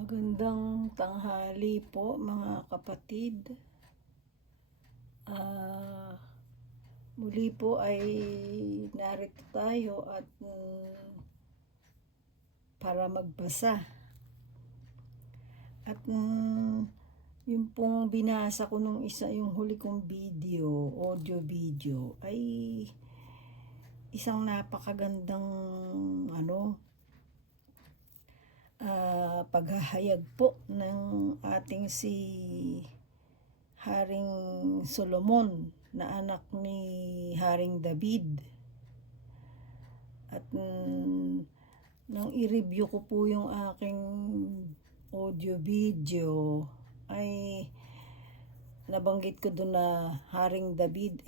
Magandang tanghali po mga kapatid. Muli po ay narito tayo at para magbasa. At yung pong binasa ko nung yung huli kong audio video ay isang napakagandang paghahayag po ng ating si Haring Solomon na anak ni Haring David. At nang i-review ko po yung aking audio video ay nabanggit ko doon na Haring David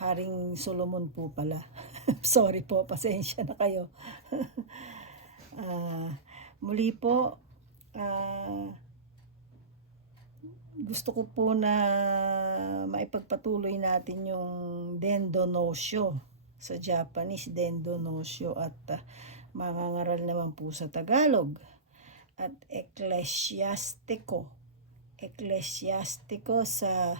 Haring Solomon po pala. Sorry po, pasensya na kayo. Muli po, gusto ko po na maipagpatuloy natin yung Dendo Nosho sa Japanese, Dendo Nosho, at mangangaral naman po sa Tagalog. At Ecclesiastico sa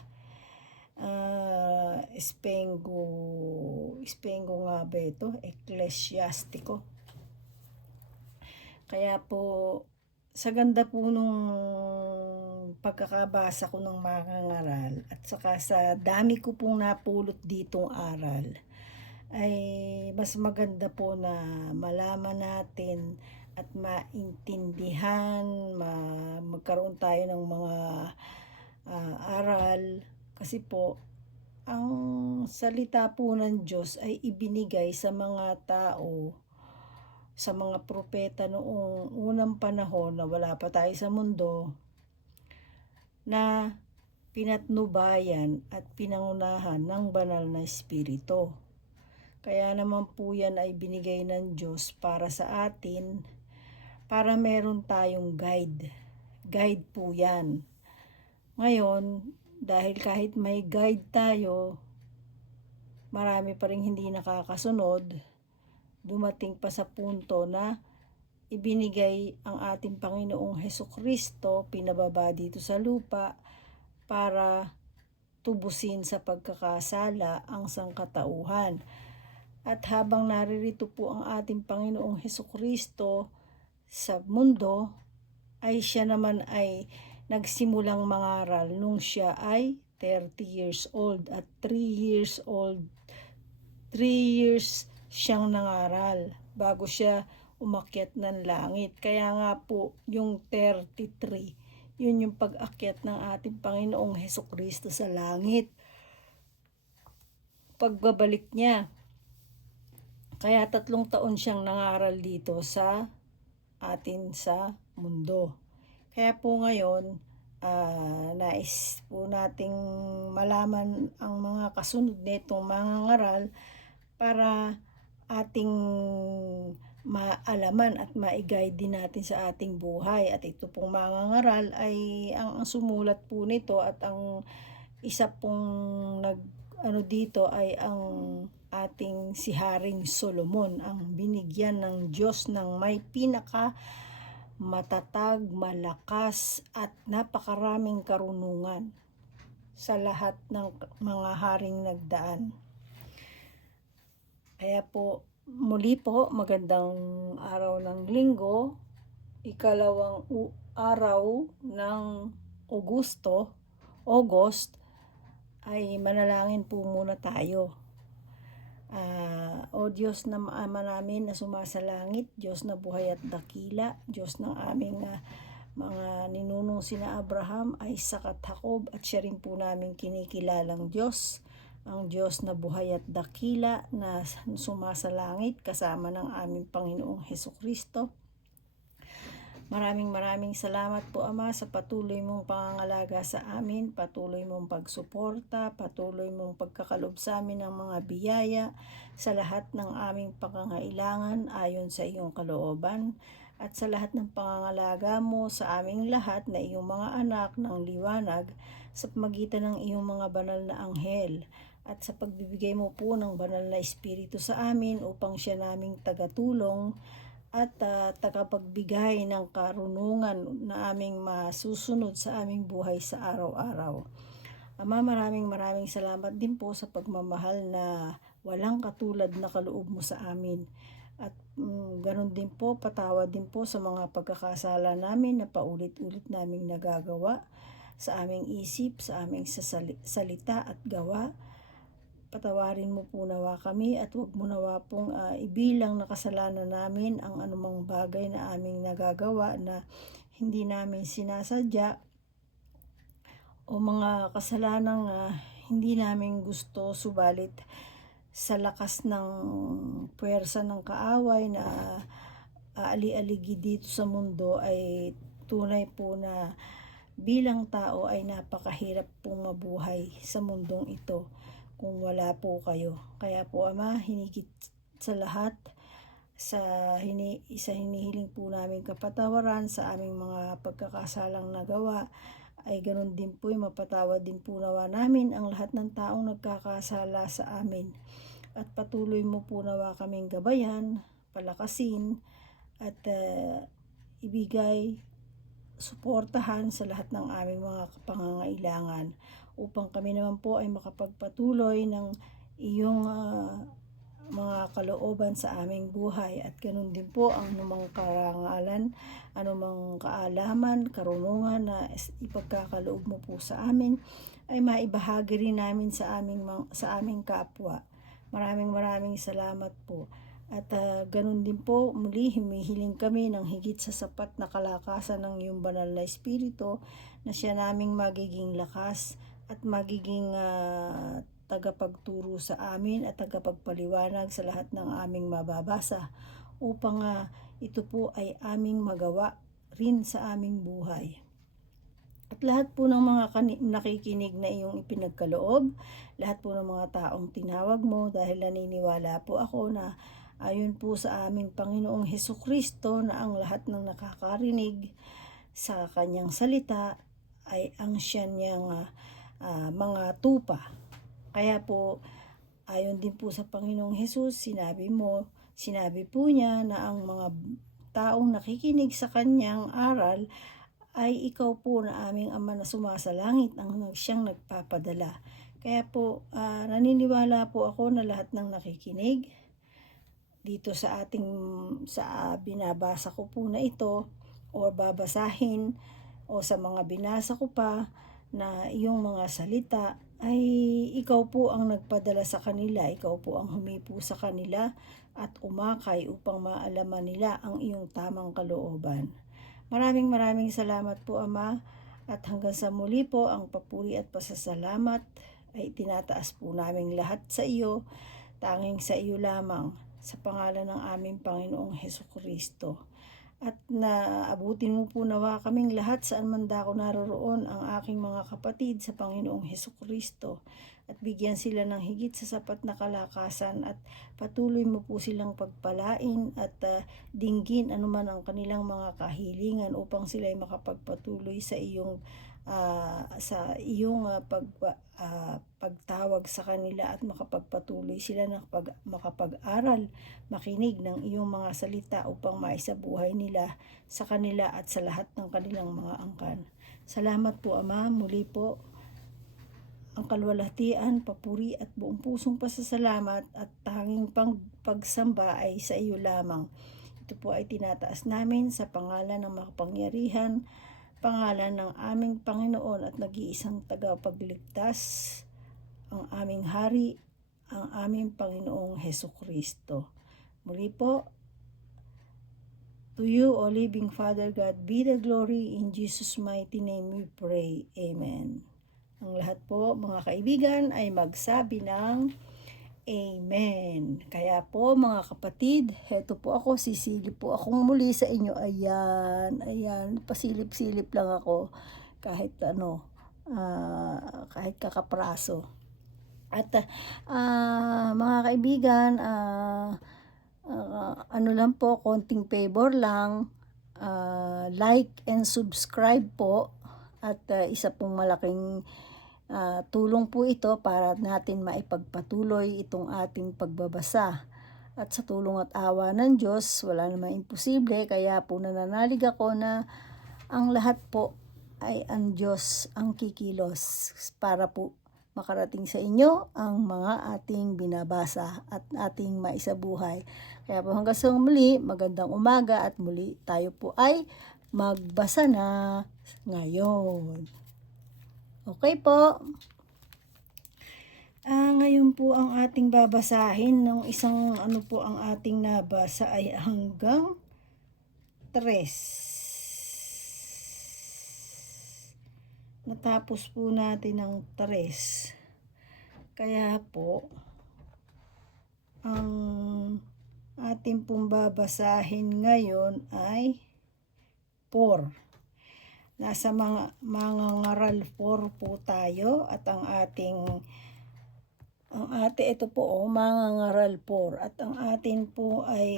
Spengo nga ba ito? Ecclesiastico. Kaya po, sa ganda po nung pagkakabasa ko ng mangangaral at saka sa dami ko pong napulot ditong aral, ay mas maganda po na malaman natin at maintindihan, magkaroon tayo ng mga aral. Kasi po, ang salita po ng Diyos ay ibinigay sa mga tao, sa mga propeta noong unang panahon na wala pa tayo sa mundo, na pinatnubayan at pinangunahan ng banal na espiritu. Kaya naman po yan ay binigay ng Diyos para sa atin, para meron tayong guide. Guide po yan. Ngayon, dahil kahit may guide tayo, marami pa rin hindi nakakasunod, dumating pa sa punto na ibinigay ang ating Panginoong Hesukristo, pinababa dito sa lupa para tubusin sa pagkakasala ang sangkatauhan. At habang naririto po ang ating Panginoong Hesukristo sa mundo, ay siya naman ay nagsimulang mangaral nung siya ay 30 years old at 3 years siyang nangaral bago siya umakyat ng langit. Kaya nga po yung 33, yun yung pag-akyat ng ating Panginoong Hesukristo sa langit, pagbabalik niya. Kaya 3 taon siyang nangaral dito sa atin sa mundo. Kaya po ngayon, nais po nating malaman ang mga kasunod nitong mga ngaral para ating maalaman at maiguide din natin sa ating buhay. At ito pong mga ngaral ay ang sumulat po nito at ang isa pong dito ay ang ating si Haring Solomon, ang binigyan ng Diyos ng may matatag, malakas at napakaraming karunungan sa lahat ng mga haring nagdaan. Kaya po, muli po, magandang araw ng linggo, ikalawang araw ng August, ay manalangin po muna tayo. O Diyos na Ama namin na sumasalangit, Diyos na buhay at dakila, Diyos ng aming mga ninunong sina Abraham, Isaac at Jacob, at siya rin po namin kinikilalang Diyos, ang Diyos na buhay at dakila na sumasalangit kasama ng aming Panginoong Hesukristo. Maraming salamat po Ama sa patuloy mong pangangalaga sa amin, patuloy mong pagsuporta, patuloy mong pagkakalob sa amin ng mga biyaya sa lahat ng aming pangangailangan ayon sa iyong kalooban, at sa lahat ng pangangalaga mo sa aming lahat na iyong mga anak ng liwanag sa pamagitan ng iyong mga banal na anghel, at sa pagbibigay mo po ng banal na espiritu sa amin upang siya naming tagatulong at tagapagbigay ng karunungan na aming masusunod sa aming buhay sa araw-araw. Ama, maraming salamat din po sa pagmamahal na walang katulad na kaloob mo sa amin. At ganun din po, patawad din po sa mga pagkakasala namin na paulit-ulit naming nagagawa sa aming isip, sa aming salita at gawa. Patawarin mo po nawa kami at huwag mo nawa pong ibilang na kasalanan namin ang anumang bagay na aming nagagawa na hindi namin sinasadya o mga kasalanang hindi namin gusto, subalit sa lakas ng puwersa ng kaaway na aali-aligi dito sa mundo ay tunay po na bilang tao ay napakahirap pong mabuhay sa mundong ito kung wala po kayo. Kaya po Ama, hinigit sa lahat, hinihiling po namin kapatawaran sa aming mga pagkakasalang nagawa, ay ganun din po mapatawad din po nawa namin ang lahat ng taong nagkakasala sa amin. At patuloy mo po nawa kaming gabayan, palakasin, at ibigay, suportahan sa lahat ng aming mga pangangailangan upang kami naman po ay makapagpatuloy ng iyong mga kalooban sa aming buhay. At ganun din po ang anumang karangalan, anumang kaalaman, karunungan na ipagkakaloob mo po sa amin ay maibahagi rin namin sa aming kapwa. Maraming salamat po. At ganun din po, muli humihiling kami ng higit sa sapat na kalakasan ng iyong banal na Espiritu na siya naming magiging lakas at magiging tagapagturo sa amin at tagapagpaliwanag sa lahat ng aming mababasa upang ito po ay aming magawa rin sa aming buhay. At lahat po ng mga nakikinig na iyong ipinagkaloob, lahat po ng mga taong tinawag mo, dahil naniniwala po ako na ayon po sa aming Panginoong Hesukristo na ang lahat ng nakakarinig sa kanyang salita ay ang siya niyang mga tupa. Kaya po, ayon din po sa Panginoong Hesus, sinabi po niya na ang mga taong nakikinig sa kanyang aral ay ikaw po na aming Ama na sumasalangit ang siyang nagpapadala. Kaya po, naniniwala po ako na lahat ng nakikinig dito sa binabasa ko po na ito o babasahin o sa mga binasa ko pa na iyong mga salita ay ikaw po ang nagpadala sa kanila, ikaw po ang humipo sa kanila at umakay upang maalaman nila ang iyong tamang kalooban. Maraming salamat po Ama, at hanggang sa muli po ang papuri at pasasalamat ay tinataas po namin lahat sa iyo, tanging sa iyo lamang, sa pangalan ng aming Panginoong Hesukristo. At naabutin mo po nawa kaming lahat saan man dako naroroon ang aking mga kapatid sa Panginoong Hesukristo, at bigyan sila ng higit sa sapat na kalakasan, at patuloy mo po silang pagpalain at dinggin anuman ang kanilang mga kahilingan upang sila ay makapagpatuloy sa iyong pagtawag sa kanila at makapagpatuloy sila na makapag-aral, makinig ng iyong mga salita upang maisabuhay nila sa kanila at sa lahat ng kanilang mga angkan. Salamat po Ama, muli po ang kaluwalhatian, papuri at buong pusong pasasalamat at tanging pagsamba ay sa iyo lamang. Ito po ay tinataas namin sa pangalan ng makapangyarihan, pangalan ng aming Panginoon at nag-iisang tagapagligtas, ang aming Hari, ang aming Panginoong Hesukristo. Muli po, to you, O living Father God, be the glory. In Jesus' mighty name we pray. Amen. Ang lahat po, mga kaibigan, ay magsabi ng Amen. Kaya po mga kapatid, heto po ako, sisilip po akong muli sa inyo. Ayan, pasilip-silip lang ako kahit kahit kakapraso. At mga kaibigan, lang po, konting favor lang, like and subscribe po, at isa pong malaking tulong po ito para natin maipagpatuloy itong ating pagbabasa. At sa tulong at awa ng Diyos, wala namang imposible, kaya po nananalig ako na ang lahat po ay ang Diyos ang kikilos para po makarating sa inyo ang mga ating binabasa at ating maisabuhay. Kaya po hanggang sa muli, magandang umaga at muli tayo po ay magbasa na ngayon. Okay po. Ngayon po ang ating babasahin ng isang po ang ating nabasa ay hanggang 3. Natapos po natin ang 3. Kaya po, ang ating pong babasahin ngayon ay 4. Nasa mga ngaral 4 po tayo at ito po mga ngaral 4 at ang atin po ay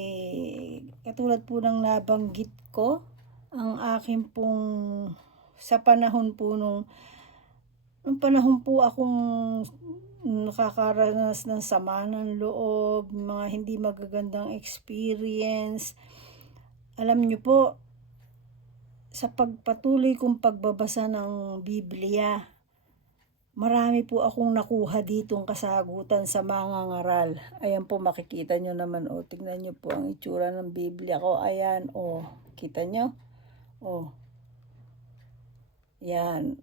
katulad po ng nabanggit ko, ang akin pong sa panahon po nung panahon po akong nakakaranas ng sama ng loob, mga hindi magagandang experience. Alam niyo po, sa pagpatuloy kong pagbabasa ng Biblia, marami po akong nakuha ditong kasagutan sa mga ngaral. Ayan po, makikita nyo naman. Tignan nyo po ang itsura ng Biblia ko. Ayan, kita nyo? Yan.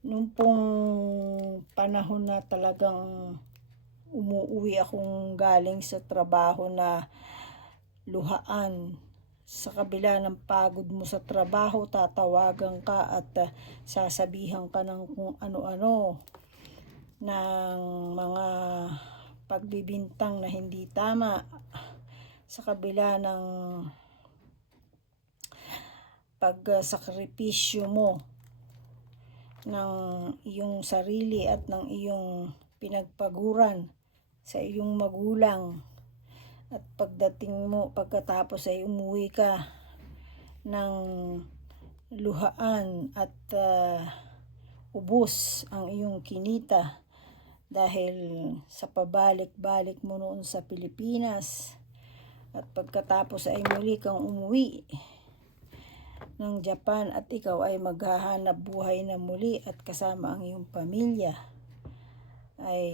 Nung pong panahon na talagang umuwi akong galing sa trabaho na luhaan, sa kabila ng pagod mo sa trabaho, tatawagan ka at sasabihan ka ng kung ano-ano, ng mga pagbibintang na hindi tama, sa kabila ng pagsakripisyo mo ng iyong sarili at ng iyong pinagpaguran sa iyong magulang. At pagkatapos ay umuwi ka ng luhaan at ubos ang iyong kinita dahil sa pabalik-balik mo noon sa Pilipinas. At pagkatapos ay muli kang umuwi ng Japan at ikaw ay maghahanap buhay na muli at kasama ang iyong pamilya. Ay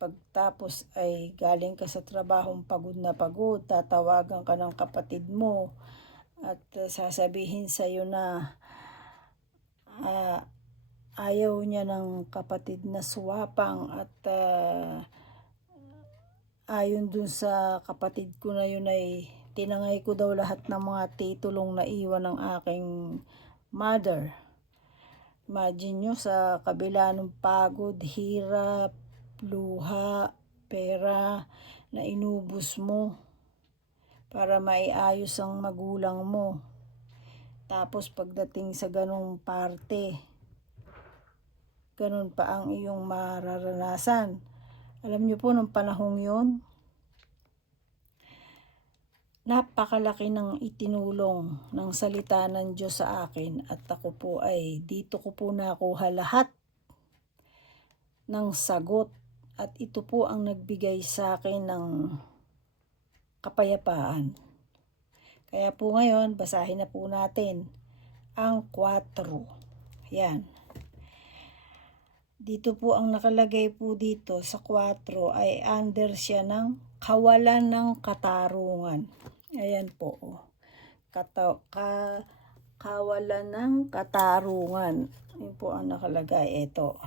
pagtapos ay galing ka sa trabahong pagod na pagod, tatawagan ka ng kapatid mo at sasabihin sa iyo na ayaw niya ng kapatid na suwapang at ayon dun sa kapatid ko na yun ay tinangay ko daw lahat ng mga titulong na iwan ng aking mother. Imagine nyo, sa kabila ng pagod, hirap, luha, pera na inubos mo para maiayos ang magulang mo. Tapos pagdating sa ganong parte, ganon pa ang iyong mararanasan. Alam niyo po, nung panahong yun, napakalaki ng itinulong ng salita ng Diyos sa akin at ako po ay dito ko po nakuha lahat ng sagot at ito po ang nagbigay sa akin ng kapayapaan. Kaya po ngayon, basahin na po natin ang 4. Yan. Dito po ang nakalagay po dito sa 4 ay under siya ng kawalan ng katarungan. Ayan po. Kawalan ng katarungan. Yun po ang nakalagay. Ito.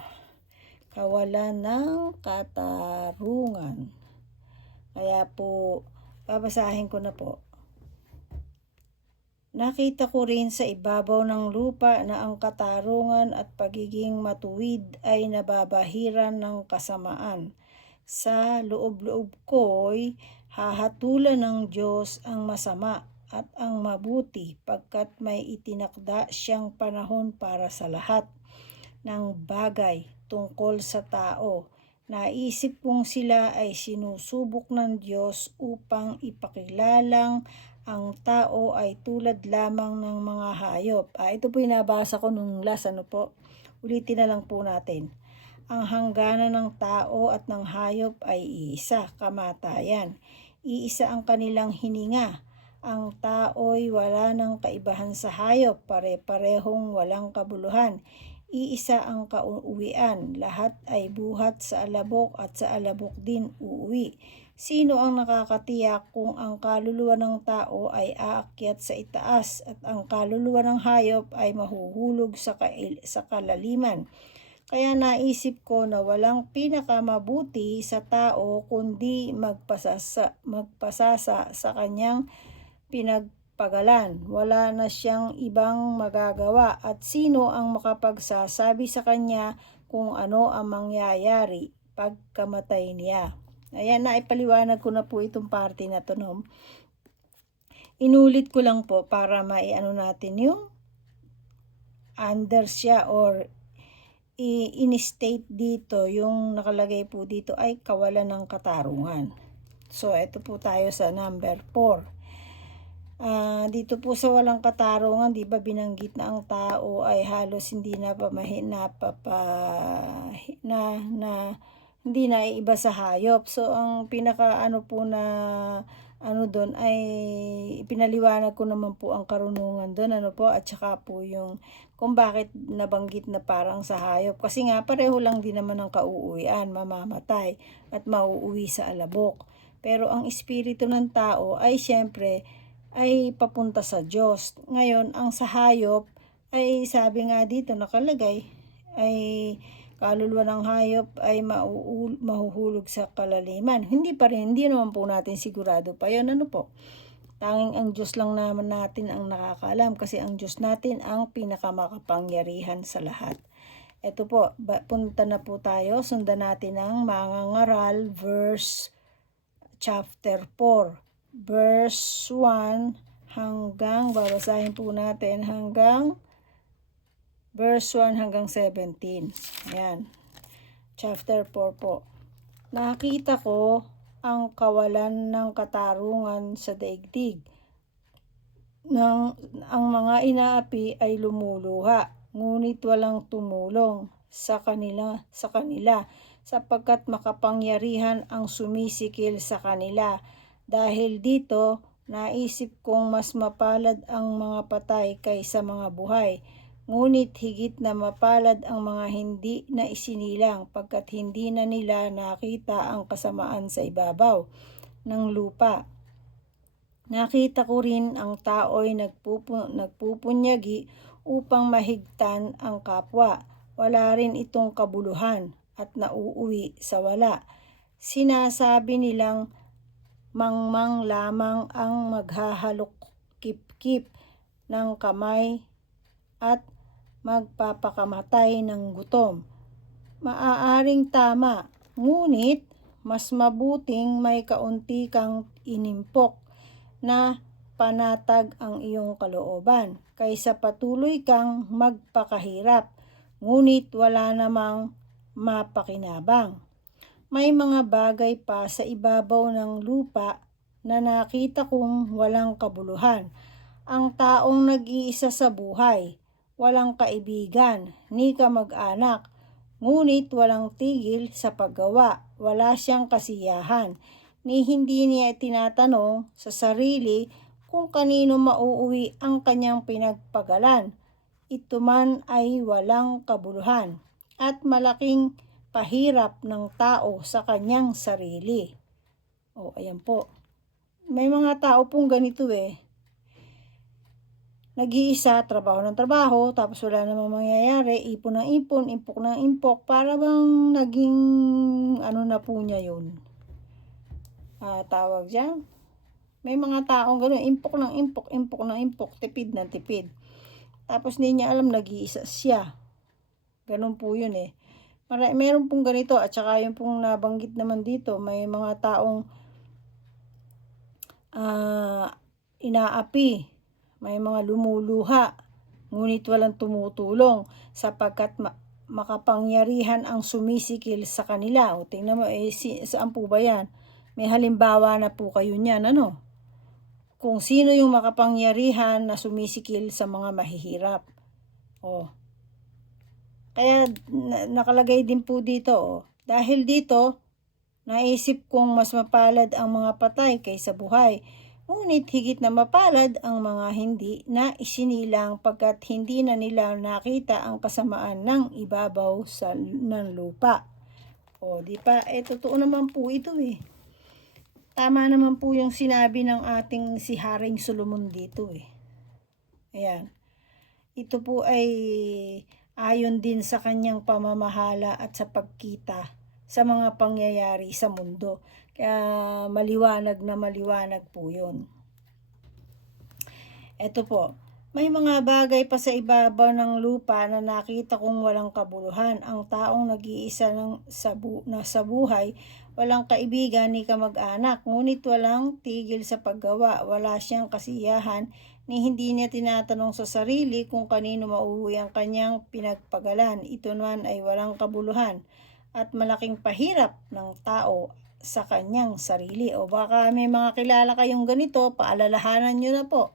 Kawalan ng katarungan. Kaya po, babasahin ko na po. Nakita ko rin sa ibabaw ng lupa na ang katarungan at pagiging matuwid ay nababahiran ng kasamaan. Sa loob-loob ko'y hahatulan ng Diyos ang masama at ang mabuti pagkat may itinakda siyang panahon para sa lahat ng bagay tungkol sa tao. Naisip kong sila ay sinusubok ng Diyos upang ipakilalang ang tao ay tulad lamang ng mga hayop. Ito po yung nabasa ko nung last, Ulitin na lang po natin. Ang hangganan ng tao at ng hayop ay iisa, kamatayan. Iisa ang kanilang hininga. Ang tao'y wala ng kaibahan sa hayop, pare-parehong walang kabuluhan. Iisa ang kauuwian, lahat ay buhat sa alabok at sa alabok din uuwi. Sino ang nakakatiyak kung ang kaluluwa ng tao ay aakyat sa itaas at ang kaluluwa ng hayop ay mahuhulog sa kalaliman? Kaya naisip ko na walang pinakamabuti sa tao kundi magpasasa sa kanyang pinagpagalan. Wala na siyang ibang magagawa at sino ang makapagsasabi sa kanya kung ano ang mangyayari pagkamatay niya. Ayan, naipaliwanag ko na po itong parte na to, no? Inulit ko lang po para maiano natin yung under siya or in-state dito, yung nakalagay po dito ay kawalan ng katarungan. So, ito po tayo sa number 4. Dito po sa walang katarungan, di ba binanggit na ang tao ay halos hindi hindi na iba sa hayop. So, ang pinaka po na doon ay pinaliwanag ko naman po ang karunungan doon, at saka po yung kung bakit nabanggit na parang sa hayop. Kasi nga pareho lang din naman ang kauuwian, mamamatay at mauuwi sa alabok. Pero ang espiritu ng tao ay syempre ay papunta sa Diyos. Ngayon, ang sa hayop ay sabi nga dito nakalagay ay kaluluwa ng hayop ay mahuhulog sa kalaliman. Hindi naman po natin sigurado pa yun, po. Tanging ang Diyos lang naman natin ang nakakaalam kasi ang Diyos natin ang pinakamakapangyarihan sa lahat. Ito po, punta na po tayo, sundan natin ang Mangangaral, chapter 4, verse 1 babasahin po natin hanggang verse 1 hanggang 17. Ayan. Chapter 4 po. Nakita ko ang kawalan ng katarungan sa daigdig. Ang mga inaapi ay lumuluha, ngunit walang tumulong sa kanila sapagkat makapangyarihan ang sumisikil sa kanila. Dahil dito, naisip kong mas mapalad ang mga patay kaysa mga buhay. Ngunit higit na mapalad ang mga hindi na isinilang pagkat hindi na nila nakita ang kasamaan sa ibabaw ng lupa. Nakita ko rin ang tao'y nagpupunyagi upang mahigtan ang kapwa. Wala rin itong kabuluhan at nauuwi sa wala. Sinasabi nilang mangmang lamang ang maghahalok kip-kip ng kamay at magpapakamatay ng gutom. Maaaring tama, ngunit mas mabuting may kaunti kang inimpok na panatag ang iyong kalooban kaysa patuloy kang magpakahirap, ngunit wala namang mapakinabang. May mga bagay pa sa ibabaw ng lupa na nakita kong walang kabuluhan. Ang taong nag-iisa sa buhay, walang kaibigan, ni kamag-anak, ngunit walang tigil sa paggawa, wala siyang kasiyahan, ni hindi niya tinatanong sa sarili kung kanino mauuwi ang kanyang pinagpagalan. Ito man ay walang kabuluhan at malaking pahirap ng tao sa kanyang sarili. Ayan po. May mga tao pong ganito nag-iisa, trabaho ng trabaho, tapos wala namang mangyayari, ipon ng ipon, impok ng impok, para bang naging na po niya yun. Tawag dyan. May mga taong gano'n, impok ng impok, tipid ng tipid. Tapos hindi niya alam, nag-iisa siya. Ganun po yun Meron pong ganito, at saka yung pong nabanggit naman dito, may mga taong inaapi. May mga lumuluha, ngunit walang tumutulong sapagkat makapangyarihan ang sumisikil sa kanila. Tingnan mo, saan po ba yan? May halimbawa na po kayo niyan, Kung sino yung makapangyarihan na sumisikil sa mga mahihirap. Kaya nakalagay din po dito, oh, dahil dito, naisip kong mas mapalad ang mga patay kaysa buhay. Ngunit higit na mapalad ang mga hindi na isinilang pagkat hindi na nila nakita ang kasamaan ng ibabaw ng lupa. O, di pa? Totoo naman po ito eh. Tama naman po yung sinabi ng ating si Haring Solomon dito eh. Ayan. Ito po ay ayon din sa kanyang pamamahala at sa pagkita sa mga pangyayari sa mundo. Kaya maliwanag na maliwanag po yun. Ito po, may mga bagay pa sa ibabaw ng lupa na nakita kong walang kabuluhan. Ang taong nag-iisa na sa buhay, walang kaibigan ni kamag-anak, ngunit walang tigil sa paggawa. Wala siyang kasiyahan, ni hindi niya tinatanong sa sarili kung kanino mauuwi ang kanyang pinagpagalan. Ito naman ay walang kabuluhan at malaking pahirap ng tao sa kanyang sarili. O baka may mga kilala kayong ganito, paalalahanan nyo na po.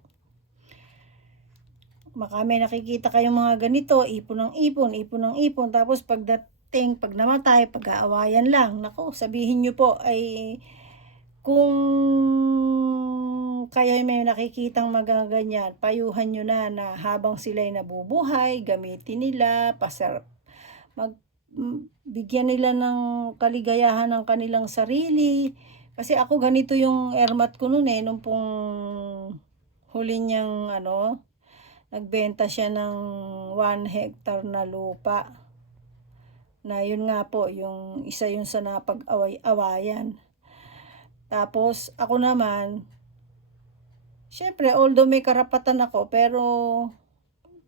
Baka may nakikita kayong mga ganito, ipon ng ipon, tapos pag namatay, pag-aawayan lang. Naku, sabihin nyo po ay kung kaya may nakikitang magaganyan, payuhan nyo na habang sila'y nabubuhay, gamitin nila, bigyan nila ng kaligayahan ng kanilang sarili. Kasi ako ganito yung ermat ko noon nung pong huli niyang nagbenta siya ng 1 hectare na lupa. Na yun nga po, yung isa yun sa napag-awayan. Tapos ako naman, syempre although may karapatan ako, pero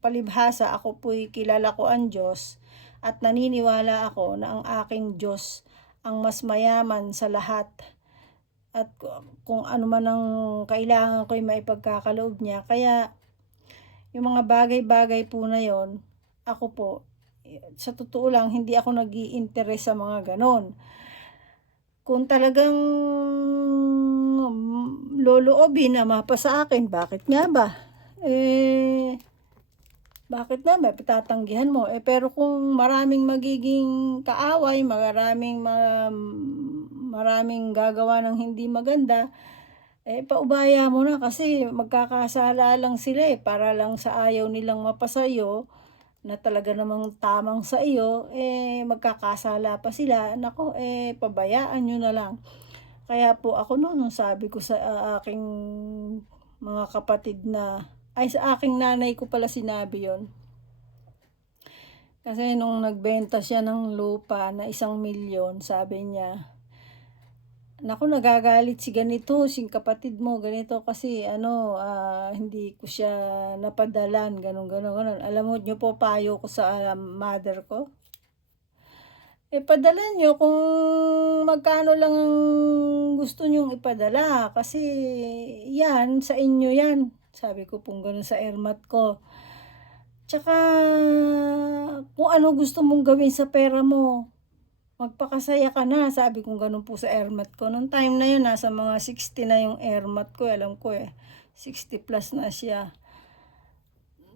palibhasa ako po'y kilala ko ang Diyos at naniniwala ako na ang aking Diyos ang mas mayaman sa lahat. At kung ano man ang kailangan ko'y maipagkakaloob niya. Kaya yung mga bagay-bagay po na yon, ako po, sa totoo lang, hindi ako nag-i-interest sa mga ganon. Kung talagang loloobin na mapa sa akin, bakit nga ba? Bakit na ba? Patatanggihan mo. Pero kung maraming magiging kaaway, maraming gagawa ng hindi maganda, paubaya mo na kasi magkakasala lang sila para lang sa ayaw nilang mapasayo na talaga namang tamang sa iyo, magkakasala pa sila. Nako, pabayaan nyo na lang. Kaya po ako nung sabi ko sa aking mga kapatid sa aking nanay ko pala sinabi yon. Kasi nung nagbenta siya ng lupa na 1,000,000, sabi niya, naku, nagagalit si ganito, si kapatid mo, ganito kasi hindi ko siya napadalan, ganun. Alam mo nyo po, payo ko sa mother ko. Padala nyo kung magkano lang ang gusto nyong ipadala. Kasi yan, sa inyo yan. Sabi ko pong ganun sa ermat ko. Tsaka kung ano gusto mong gawin sa pera mo, magpakasaya ka na, sabi kong ganun po sa ermat ko. Noong time na yun, nasa mga 60 na yung ermat ko, alam ko 60 plus na siya.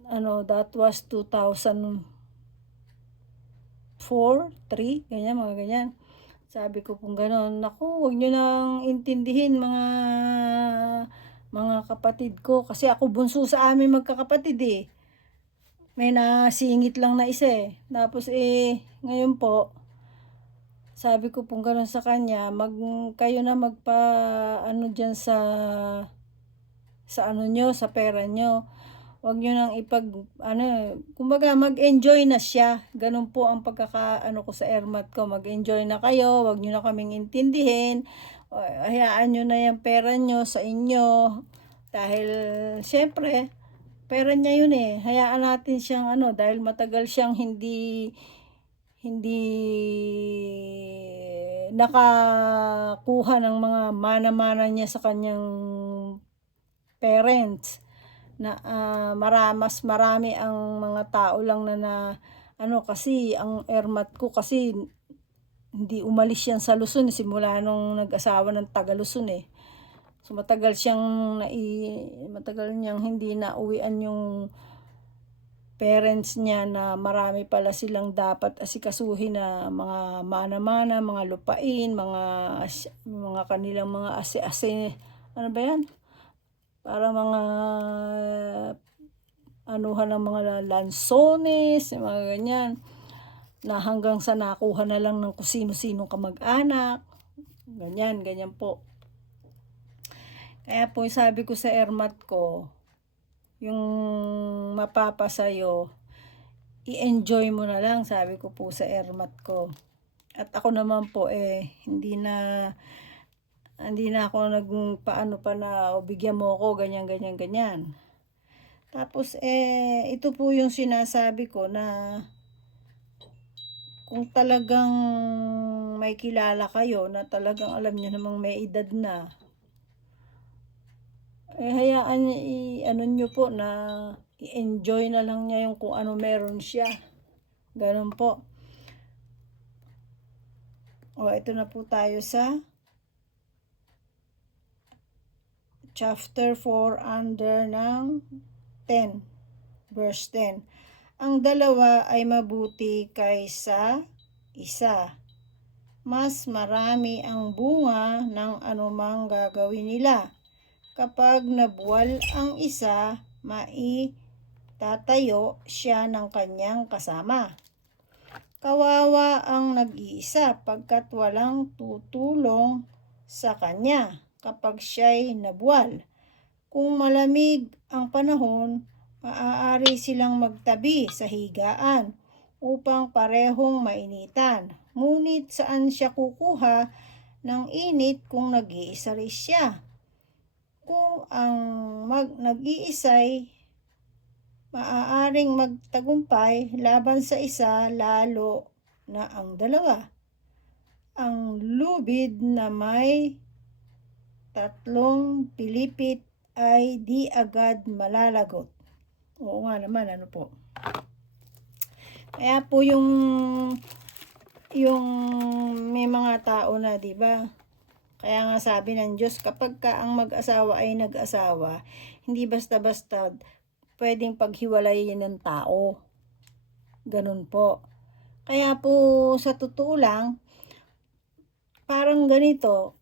That was 2004, 3, ganyan, mga ganyan. Sabi ko pong ganun, naku, huwag nyo nang intindihin mga kapatid ko. Kasi ako bunso sa amin magkakapatid May nasingit lang na isa Tapos ngayon po, sabi ko pong gano'n sa kanya, kayo na dyan sa nyo, sa pera nyo. Huwag nyo nang kumbaga mag-enjoy na siya. Ganun po ang ko sa ermat ko. Mag-enjoy na kayo, huwag nyo na kaming intindihin. Hayaan nyo na yung pera nyo sa inyo. Dahil, syempre, pera niya yun Hayaan natin siyang dahil matagal siyang hindi nakakuha ng mga mana-mana niya sa kanyang parents na mas marami ang mga tao lang na kasi ang ermat ko kasi hindi umalis yan sa Luzon simula nung nag-asawa ng taga Luzon So matagal niyang hindi na uwian yung parents niya na marami pala silang dapat asikasuhin na mga mana-mana, mga lupain, mga kanilang mga ase-ase, ano ba yan? Para mga anuhan ng mga lansones, mga ganyan, na hanggang sa nakuha na lang ng kung sino-sinong kamag-anak, ganyan po. Kaya po sabi ko sa ermat ko, yung mapapasayo, i-enjoy mo na lang, sabi ko po sa ermat ko. At ako naman po hindi na ako nagpaano pa na o bigyan mo ako ganyan. Tapos ito po yung sinasabi ko na kung talagang may kilala kayo na talagang alam niyo namang may edad na, hayaan ano nyo po na i-enjoy na lang niya yung kung ano meron siya. Ganun po. O, ito na po tayo sa chapter 4 under ng 10, verse 10. Ang dalawa ay mabuti kaysa isa. Mas marami ang bunga ng anumang gagawin nila. Kapag nabuwal ang isa, maitatayo siya ng kanyang kasama. Kawawa ang nag-iisa pagkat walang tutulong sa kanya kapag siya'y nabuwal. Kung malamig ang panahon, maaari silang magtabi sa higaan upang parehong mainitan. Ngunit saan siya kukuha ng init kung nag-iisa rin siya? Kung ang nag-iisa'y maaaring magtagumpay laban sa isa, lalo na ang dalawa. Ang lubid na may 3 pilipit ay di agad malalagot. Oo nga naman, ano po. Kaya po yung may mga tao na, di ba? Kaya nga sabi ng Diyos, kapag ka ang mag-asawa ay nag-asawa, hindi basta-basta pwedeng paghiwalayin ng tao. Ganun po. Kaya po sa totoo lang, parang ganito,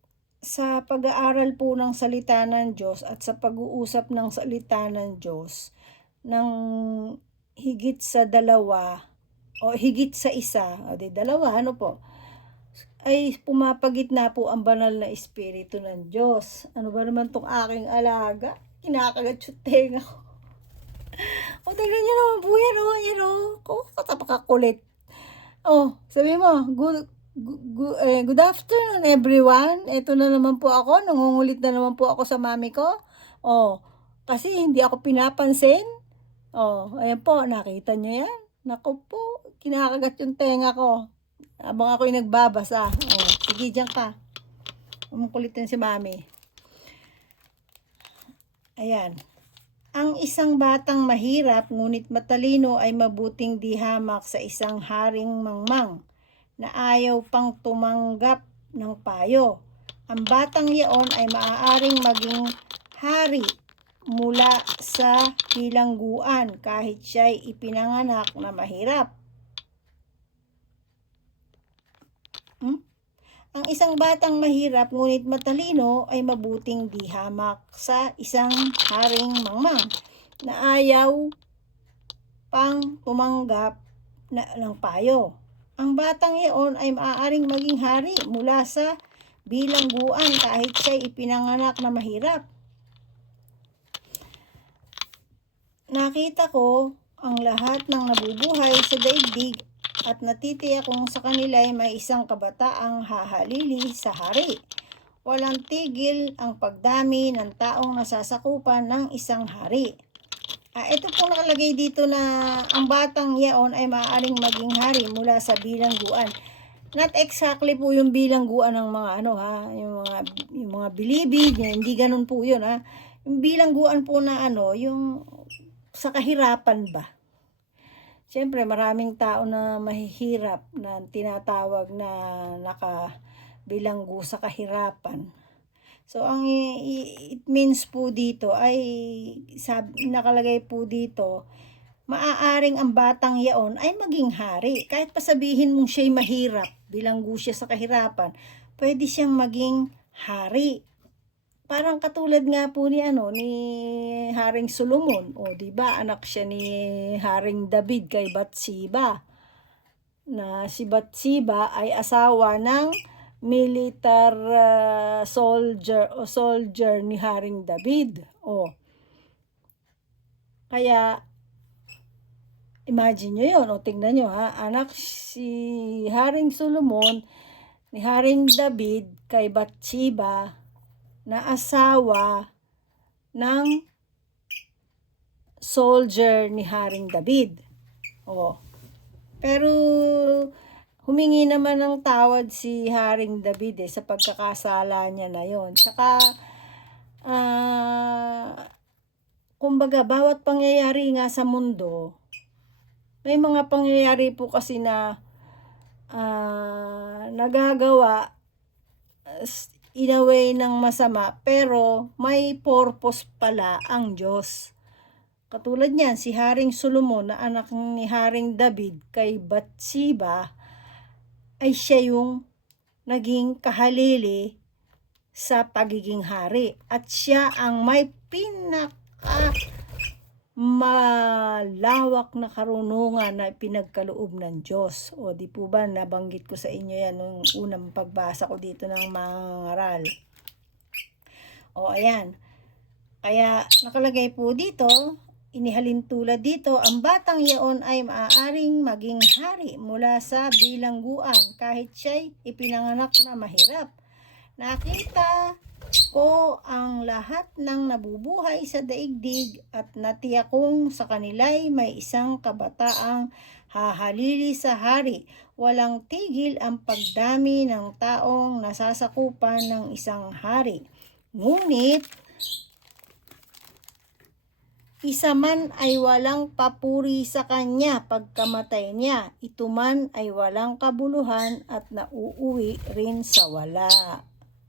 sa pag-aaral po ng salita ng Diyos at sa pag-uusap ng salita ng Diyos, ng higit sa dalawa o higit sa isa, o di dalawa, ano po, ay pumapagitna po ang banal na espiritu ng Diyos. Ano ba naman tong aking alaga? Kinakagat yung tenga ko. O, tignan nyo naman po yan, o. Yan, o. Katapakakulit. O, sabi mo, good afternoon, everyone. Ito na naman po ako. Nangungulit na naman po ako sa mami ko. O, kasi hindi ako pinapansin. O, ayan po, nakita nyo yan. Naku po, kinakagat yung tenga ko. Habang ako'y nagbabasa. O, sige, dyan ka. Umukulitin si mami. Ayan. Ang isang batang mahirap ngunit matalino ay mabuting dihamak sa isang haring mangmang na ayaw pang tumanggap ng payo. Ang batang iyon ay maaaring maging hari mula sa bilangguan kahit siya'y ipinanganak na mahirap. Ang isang batang mahirap ngunit matalino ay mabuting dihamak sa isang haring mangmang na ayaw pang tumanggap ng payo. Ang batang iyon ay maaaring maging hari mula sa bilangguan kahit siya'y ipinanganak na mahirap. Nakita ko ang lahat ng nabubuhay sa daigdig at natitiyak kung sa kanila ay may isang kabataang hahalili sa hari. Walang tigil ang pagdami ng taong nasasakupan ng isang hari. Ito po nakalagay dito na ang batang yaon ay maaaring maging hari mula sa bilangguan. Not exactly po yung bilangguan ng mga yung mga bilibid, hindi ganun po yun ha. Yung bilangguan po na yung sa kahirapan ba. Siyempre, maraming tao na mahihirap na tinatawag na nakabilanggo sa kahirapan. So, ang it means po dito ay nakalagay po dito maaaring ang batang yaon ay maging hari. Kahit pa sabihin mong siya'y mahirap, bilanggo siya sa kahirapan, pwede siyang maging hari. Parang katulad nga po ni Haring Solomon, o di ba anak siya ni Haring David kay Bathsheba. Na si Bathsheba ay asawa ng soldier ni Haring David. O kaya imagine nyo yun, o tingnan nyo ha, anak si Haring Solomon ni Haring David kay Bathsheba na asawa ng soldier ni Haring David. O, pero humingi naman ng tawad si Haring David sa pagkakasala niya na yon. Tsaka, kumbaga, bawat pangyayari nga sa mundo, may mga pangyayari po kasi na nagagawa in a way ng masama, pero may purpose pala ang Diyos. Katulad niyan, si Haring Solomon na anak ni Haring David kay Bathsheba, ay siya yung naging kahalili sa pagiging hari. At siya ang may malawak na karunungan na pinagkaloob ng Diyos. O di po ba, nabanggit ko sa inyo yan nung unang pagbasa ko dito ng mga ngaral. O ayan, kaya nakalagay po dito, inihalin tulad dito, ang batang yaon ay maaaring maging hari mula sa bilangguan kahit siya'y ipinanganak na mahirap. Nakita ko ang lahat ng nabubuhay sa daigdig at natiyak kong sa kanila'y may isang kabataang hahalili sa hari. Walang tigil ang pagdami ng taong nasasakupan ng isang hari. Ngunit isa man ay walang papuri sa kanya pagkamatay niya. Ito man ay walang kabuluhan at nauuwi rin sa wala.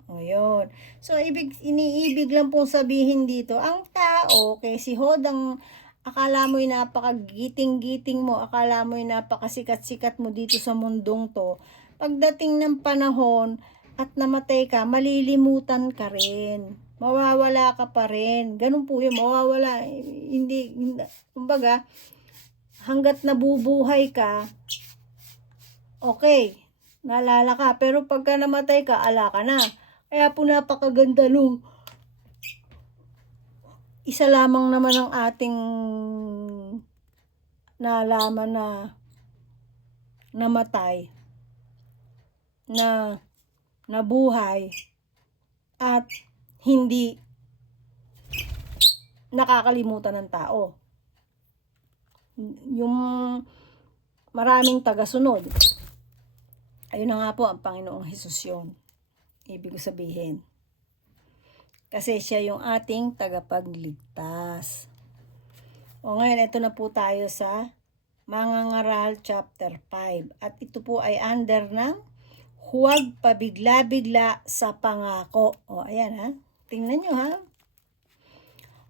O yun. So, iniibig lang pong sabihin dito, ang tao, kay si Hodang, akala mo'y napakagiting-giting mo, akala mo'y napakasikat-sikat mo dito sa mundong to, pagdating ng panahon at namatay ka, malilimutan ka rin. Mawawala ka pa rin. Ganun po yun, mawawala. Kumbaga, hanggat nabubuhay ka, okay, naalala ka. Pero pagka namatay ka, ala ka na. Kaya po napakaganda nung isa lamang naman ang ating nalaman na namatay, na nabuhay, at hindi nakakalimutan ng tao. Yung maraming tagasunod. Ayun na nga po ang Panginoong Hesus yun. Ibig sabihin. Kasi siya yung ating tagapagligtas. O ngayon, ito na po tayo sa Mga Ngaral chapter 5. At ito po ay under ng huwag pabigla-bigla sa pangako. O ayan ha. Tingnan nyo ha.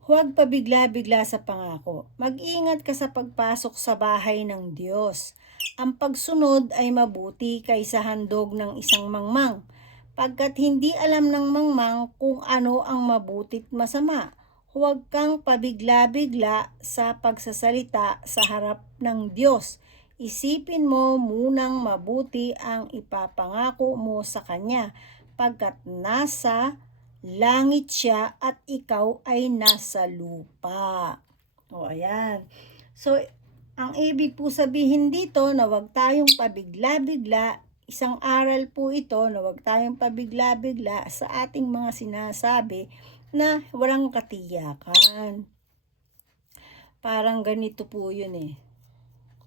Huwag pabigla-bigla sa pangako. Mag-ingat ka sa pagpasok sa bahay ng Diyos. Ang pagsunod ay mabuti kaysa handog ng isang mangmang. Pagkat hindi alam ng mangmang kung ano ang mabuti't masama, huwag kang pabigla-bigla sa pagsasalita sa harap ng Diyos. Isipin mo munang mabuti ang ipapangako mo sa Kanya, pagkat nasa langit siya at ikaw ay nasa lupa. O ayan. So, ang ibig po sabihin dito na huwag tayong pabigla-bigla. Isang aral po ito na huwag tayong pabigla-bigla sa ating mga sinasabi na walang katiyakan. Parang ganito po yun eh.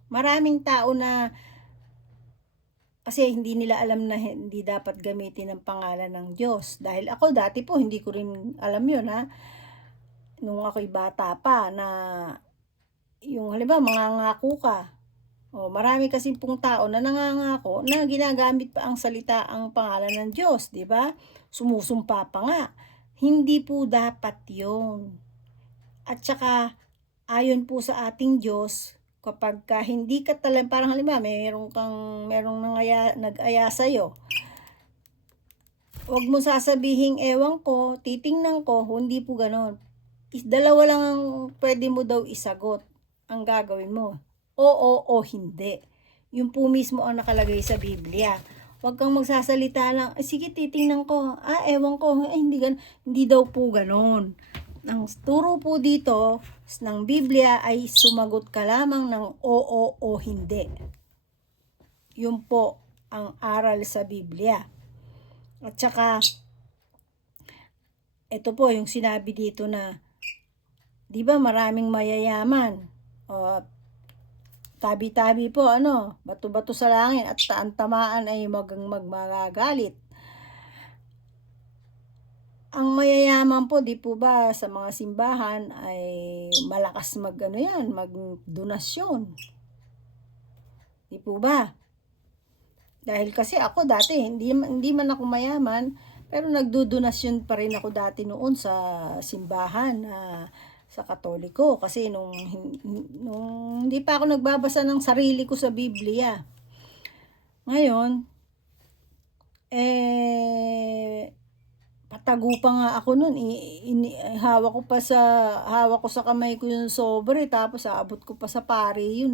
Maraming tao na kasi hindi nila alam na hindi dapat gamitin ang pangalan ng Diyos. Dahil ako dati po hindi ko rin alam yun ha. Nung ako'y bata pa na yung halimbawa mangangako ka. O, marami kasi pong tao na nangangako na ginagamit pa ang salita ang pangalan ng Diyos, di ba? Sumusumpa pa nga. Hindi po dapat 'yon. At saka ayon po sa ating Diyos, kapag ka hindi ka talaga, parang halimbawa, merong nag-aya sa'yo, huwag mo sasabihin, ewan ko, titingnan ko, hindi po ganon. Dalawa lang ang pwede mo daw isagot, ang gagawin mo, oo o hindi. Yun po mismo ang nakalagay sa Biblia. Huwag kang magsasalita lang, sige titingnan ko, ewan ko, hindi daw po ganon. Ang turo po dito ng Biblia ay sumagot ka lamang ng oo o hindi. Yun po ang aral sa Biblia. At saka, ito po yung sinabi dito na, di ba maraming mayayaman, o tabi-tabi po, bato-bato sa langit at tamaan ay magagalit. Ang mayayaman po, di po ba, sa mga simbahan ay malakas magdonasyon. Di po ba? Dahil kasi ako dati, hindi man ako mayaman, pero nagdodonasyon pa rin ako dati noon sa simbahan, sa Katoliko. Kasi nung hindi pa ako nagbabasa ng sarili ko sa Biblia. Ngayon, patago pa nga ako noon. Hawak ko sa kamay ko yung sobre, tapos aabot ko pa sa pare yun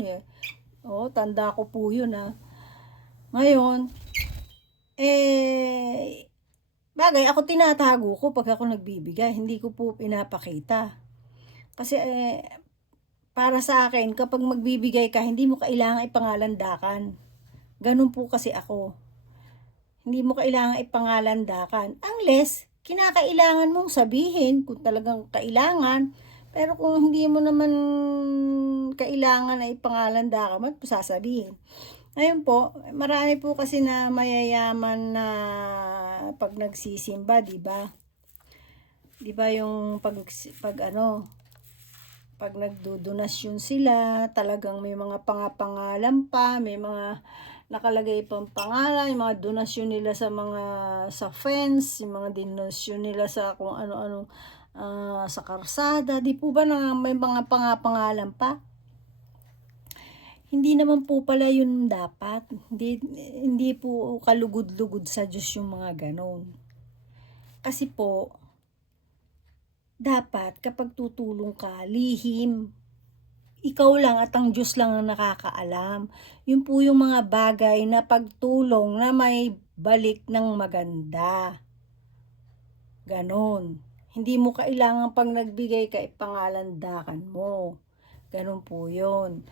tanda ko po yun Ngayon, bagay, ako tinatago ko pag ako nagbibigay, hindi ko po pinapakita. Kasi, para sa akin, kapag magbibigay ka, hindi mo kailangan ipangalandakan. Ganun po kasi ako. Hindi mo kailangan ipangalandakan. Unless, kinakailangan mong sabihin kung talagang kailangan. Pero kung hindi mo naman kailangan na ipangalandakan, ba't mo sasabihin? Ngayon po, marami po kasi na mayayaman na pag nagsisimba, di ba? Di ba yung pag nagdodonasyon sila, talagang may mga pangapangalan pa, may mga nakalagay pang pangalan, yung mga donasyon nila sa fence, yung mga donasyon nila sa kung ano-ano, sa karsada, di po ba na may mga pangapangalan pa? Hindi naman po pala yun dapat. Hindi po kalugod-lugod sa Diyos yung mga ganon. Kasi po, dapat kapag tutulong ka, lihim. Ikaw lang at ang Diyos lang ang nakakaalam. Yun po yung mga bagay na pagtulong na may balik ng maganda. Ganon. Hindi mo kailangan pag nagbigay ka, ipangalandakan mo. Ganon po yun.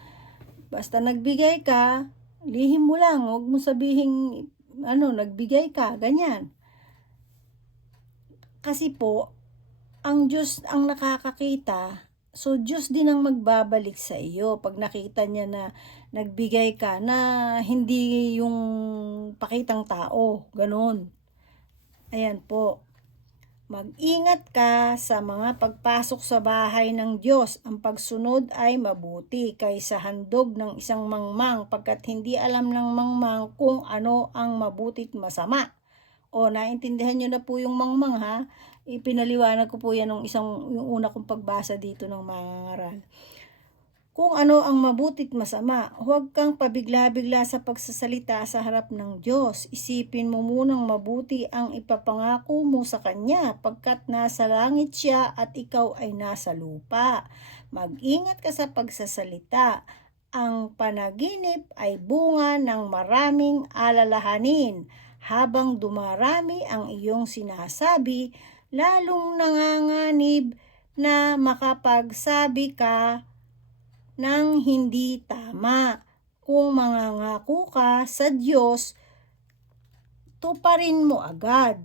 Basta nagbigay ka, lihim mo lang. Huwag mo sabihin, nagbigay ka, ganyan. Kasi po, ang Diyos ang nakakakita, so Diyos din ang magbabalik sa iyo. Pag nakita niya na nagbigay ka, na hindi yung pakitang tao, ganun. Ayan po. Mag-ingat ka sa mga pagpasok sa bahay ng Diyos. Ang pagsunod ay mabuti kaysa handog ng isang mangmang, pagkat hindi alam ng mangmang kung ano ang mabuti't masama. Naintindihan nyo na po yung mangmang Ipinaliwanag ko po yan yung una kong pagbasa dito ng mga ngaral. Kung ano ang mabuti't masama, huwag kang pabigla-bigla sa pagsasalita sa harap ng Diyos. Isipin mo munang mabuti ang ipapangako mo sa Kanya, pagkat nasa langit siya at ikaw ay nasa lupa. Mag-ingat ka sa pagsasalita. Ang panaginip ay bunga ng maraming alalahanin. Habang dumarami ang iyong sinasabi, lalong nanganganib na makapagsabi ka ng hindi tama. Kung mangangako ka sa Diyos, tuparin mo agad.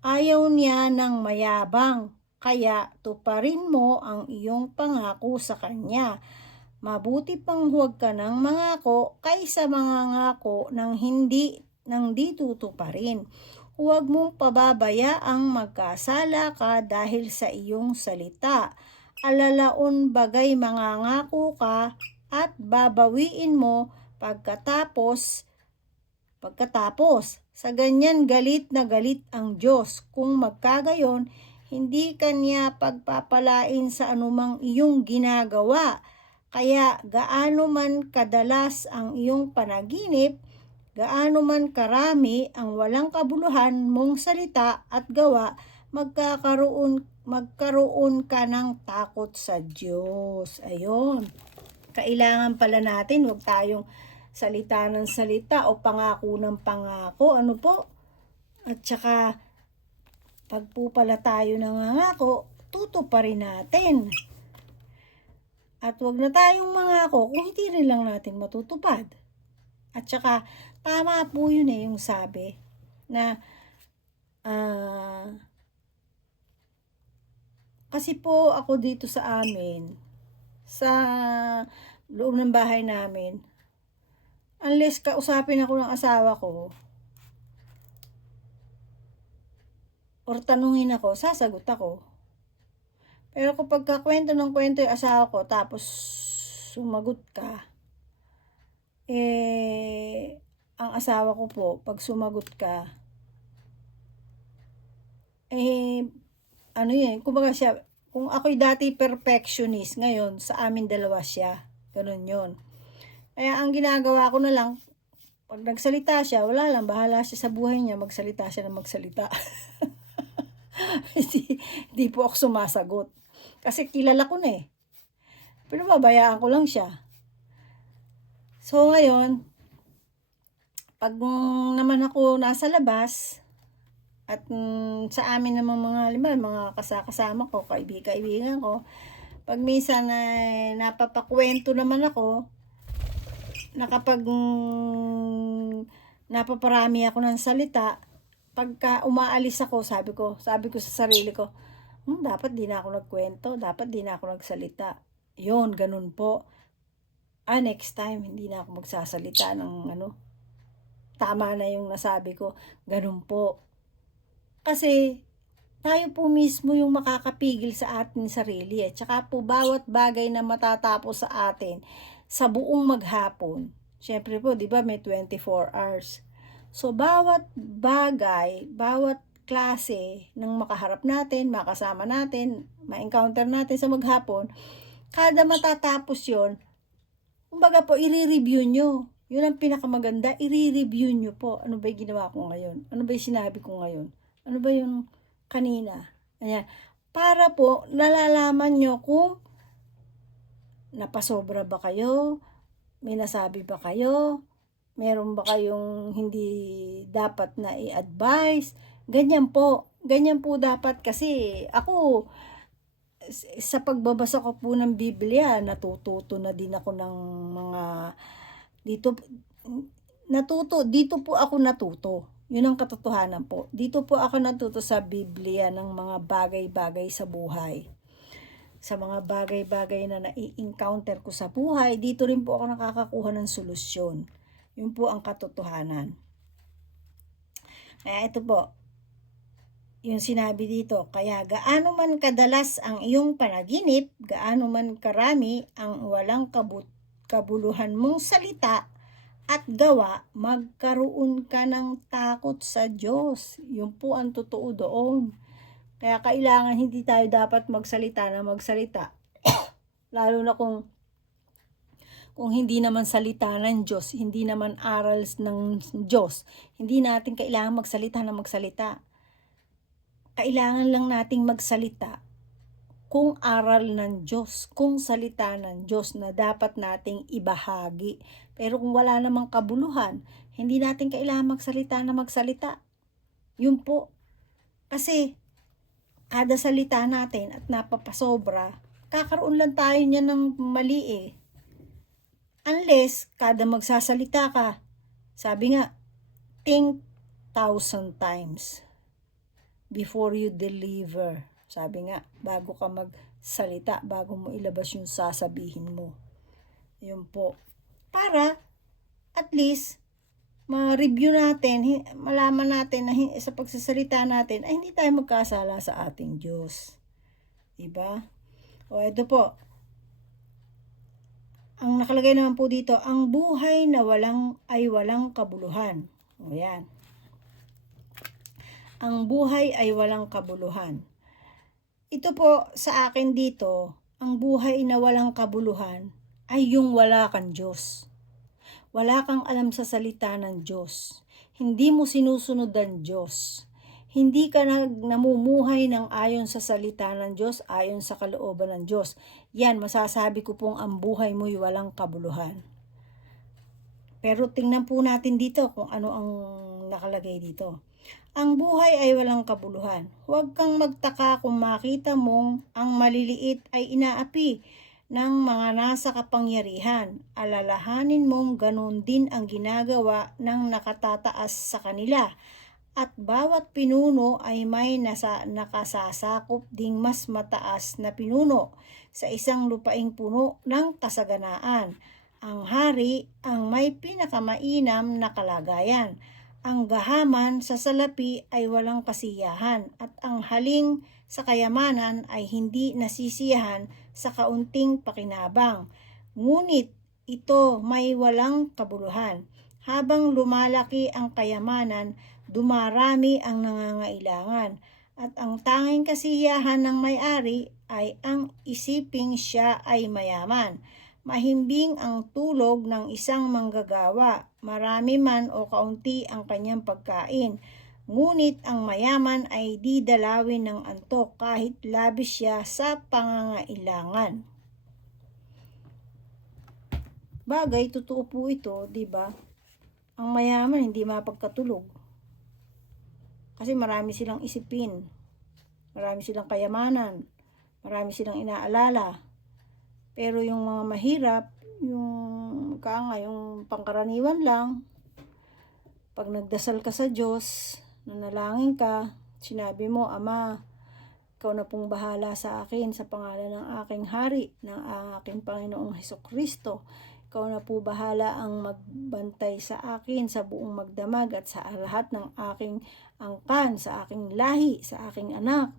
Ayaw niya ng mayabang, kaya tuparin mo ang iyong pangako sa Kanya. Mabuti pang huwag ka ng mangako kaysa mangangako ng di tutuparin. Huwag mong pababayaang magkasala ka dahil sa iyong salita. Alalaon bagay mangangako ka at babawiin mo pagkatapos. Sa ganyan galit na galit ang Diyos. Kung magkagayon, hindi kanya pagpapalain sa anumang iyong ginagawa. Kaya gaano man kadalas ang iyong panaginip, gaano man karami ang walang kabuluhan mong salita at gawa, magkaroon ka ng takot sa Diyos. Ayun. Kailangan pala natin, huwag tayong salita ng salita o pangako ng pangako. Ano po? At saka, pag po pala tayo nangangako, tutuparin natin. At wag na tayong mangako kung hindi rin lang natin matutupad. At saka, tama po yun yung sabi na kasi po ako dito sa amin, sa loob ng bahay namin, unless kausapin ako ng asawa ko, or tanungin ako, sasagot ako. Pero kapag kwento ng kwento yung asawa ko, tapos sumagot ka, ang asawa ko po, pag sumagot ka, ano yun, kumbaga siya, kung ako'y dati perfectionist, ngayon, sa amin dalawa siya. Ganun yun. Kaya ang ginagawa ko na lang, pag nagsalita siya, wala lang, bahala siya sa buhay niya, magsalita siya na magsalita. Hindi po ako sumasagot. Kasi kilala ko na Pero babayaan ko lang siya. So ngayon, pag naman ako nasa labas, at sa amin naman mga kasama ko, kaibigan ko, pag minsan napapakwento naman ako, napaparami ako ng salita, pagka umaalis ako, sabi ko sa sarili ko, dapat di na ako nagkwento, dapat di na ako nagsalita. Yun, ganun po. Next time, hindi na ako magsasalita ng tama na yung nasabi ko. Ganun po. Kasi, tayo po mismo yung makakapigil sa ating sarili. Tsaka po, bawat bagay na matatapos sa atin, sa buong maghapon, syempre po, di ba, may 24 hours. So, bawat bagay, bawat klase ng makaharap natin, makasama natin, ma-encounter natin sa maghapon, kada matatapos yon, kumbaga po, i-review nyo. Yun ang pinakamaganda, i-review nyo po. Ano ba yung ginawa ko ngayon? Ano ba yung sinabi ko ngayon? Ano ba yung kanina? Ayan. Para po, nalalaman nyo kung napasobra ba kayo, may nasabi ba kayo, meron ba kayong hindi dapat na i-advise. Ganyan po dapat, kasi ako, sa pagbabasa ko po ng Biblia, natututo na din ako ng mga, dito po ako natuto. Yun ang katotohanan po. Dito po ako natuto sa Biblia ng mga bagay-bagay sa buhay. Sa mga bagay-bagay na nai-encounter ko sa buhay, dito rin po ako nakakakuha ng solusyon. Yun po ang katotohanan. Kaya ito po, yung sinabi dito, kaya gaano man kadalas ang iyong panaginip, gaano man karami ang walang kabuluhan mong salita at gawa, magkaroon ka ng takot sa Diyos. Yun po ang totoo doon. Kaya kailangan hindi tayo dapat magsalita na magsalita. Lalo na kung hindi naman salita ng Diyos, hindi naman aral ng Diyos, hindi natin kailangan magsalita na magsalita. Kailangan lang nating magsalita kung aral ng Diyos, kung salita ng Diyos na dapat nating ibahagi. Pero kung wala namang kabuluhan, hindi natin kailangan magsalita na magsalita. Yun po. Kasi, kada salita natin at napapasobra, kakaroon lang tayo niya ng mali Unless, kada magsasalita ka, sabi nga, think 1,000 times before you deliver. Sabi nga, bago ka magsalita, bago mo ilabas yung sasabihin mo. Yun po. Para, at least, ma-review natin, malaman natin na sa pagsasalita natin, ay hindi tayo magkasala sa ating Diyos. Diba? O, ito po. Ang nakalagay naman po dito, ang buhay na walang kabuluhan. O yan. Ang buhay ay walang kabuluhan. Ito po sa akin dito, ang buhay na walang kabuluhan ay yung wala kang Diyos. Wala kang alam sa salita ng Diyos. Hindi mo sinusunod ang Diyos. Hindi ka namumuhay ng ayon sa salita ng Diyos, ayon sa kalooban ng Diyos. Yan, masasabi ko pong ang buhay mo'y walang kabuluhan. Pero tingnan po natin dito kung ano ang nakalagay dito. Ang buhay ay walang kabuluhan. Huwag kang magtaka kung makita mong ang maliliit ay inaapi ng mga nasa kapangyarihan. Alalahanin mong ganun din ang ginagawa ng nakatataas sa kanila. At bawat pinuno ay may nakasasakop ding mas mataas na pinuno sa isang lupaing puno ng kasaganaan. Ang hari ang may pinakamainam na kalagayan. Ang gahaman sa salapi ay walang kasiyahan at ang haling sa kayamanan ay hindi nasisiyahan sa kaunting pakinabang. Ngunit ito may walang kabuluhan. Habang lumalaki ang kayamanan, dumarami ang nangangailangan at ang tanging kasiyahan ng may-ari ay ang isiping siya ay mayaman. Mahimbing ang tulog ng isang manggagawa, marami man o kaunti ang kanyang pagkain. Ngunit ang mayaman ay di dalawin ng antok kahit labis siya sa pangangailangan. Bagay, totoo po ito, di ba? Ang mayaman hindi mapagkatulog. Kasi marami silang isipin, marami silang kayamanan, marami silang inaalala. Pero yung mga mahirap, yung pangkaraniwan lang, pag nagdasal ka sa Diyos, nanalangin ka, sinabi mo, Ama, ikaw na pong bahala sa akin sa pangalan ng aking hari, ng aking Panginoong Hesukristo. Ikaw na po bahala ang magbantay sa akin sa buong magdamag at sa lahat ng aking angkan, sa aking lahi, sa aking anak.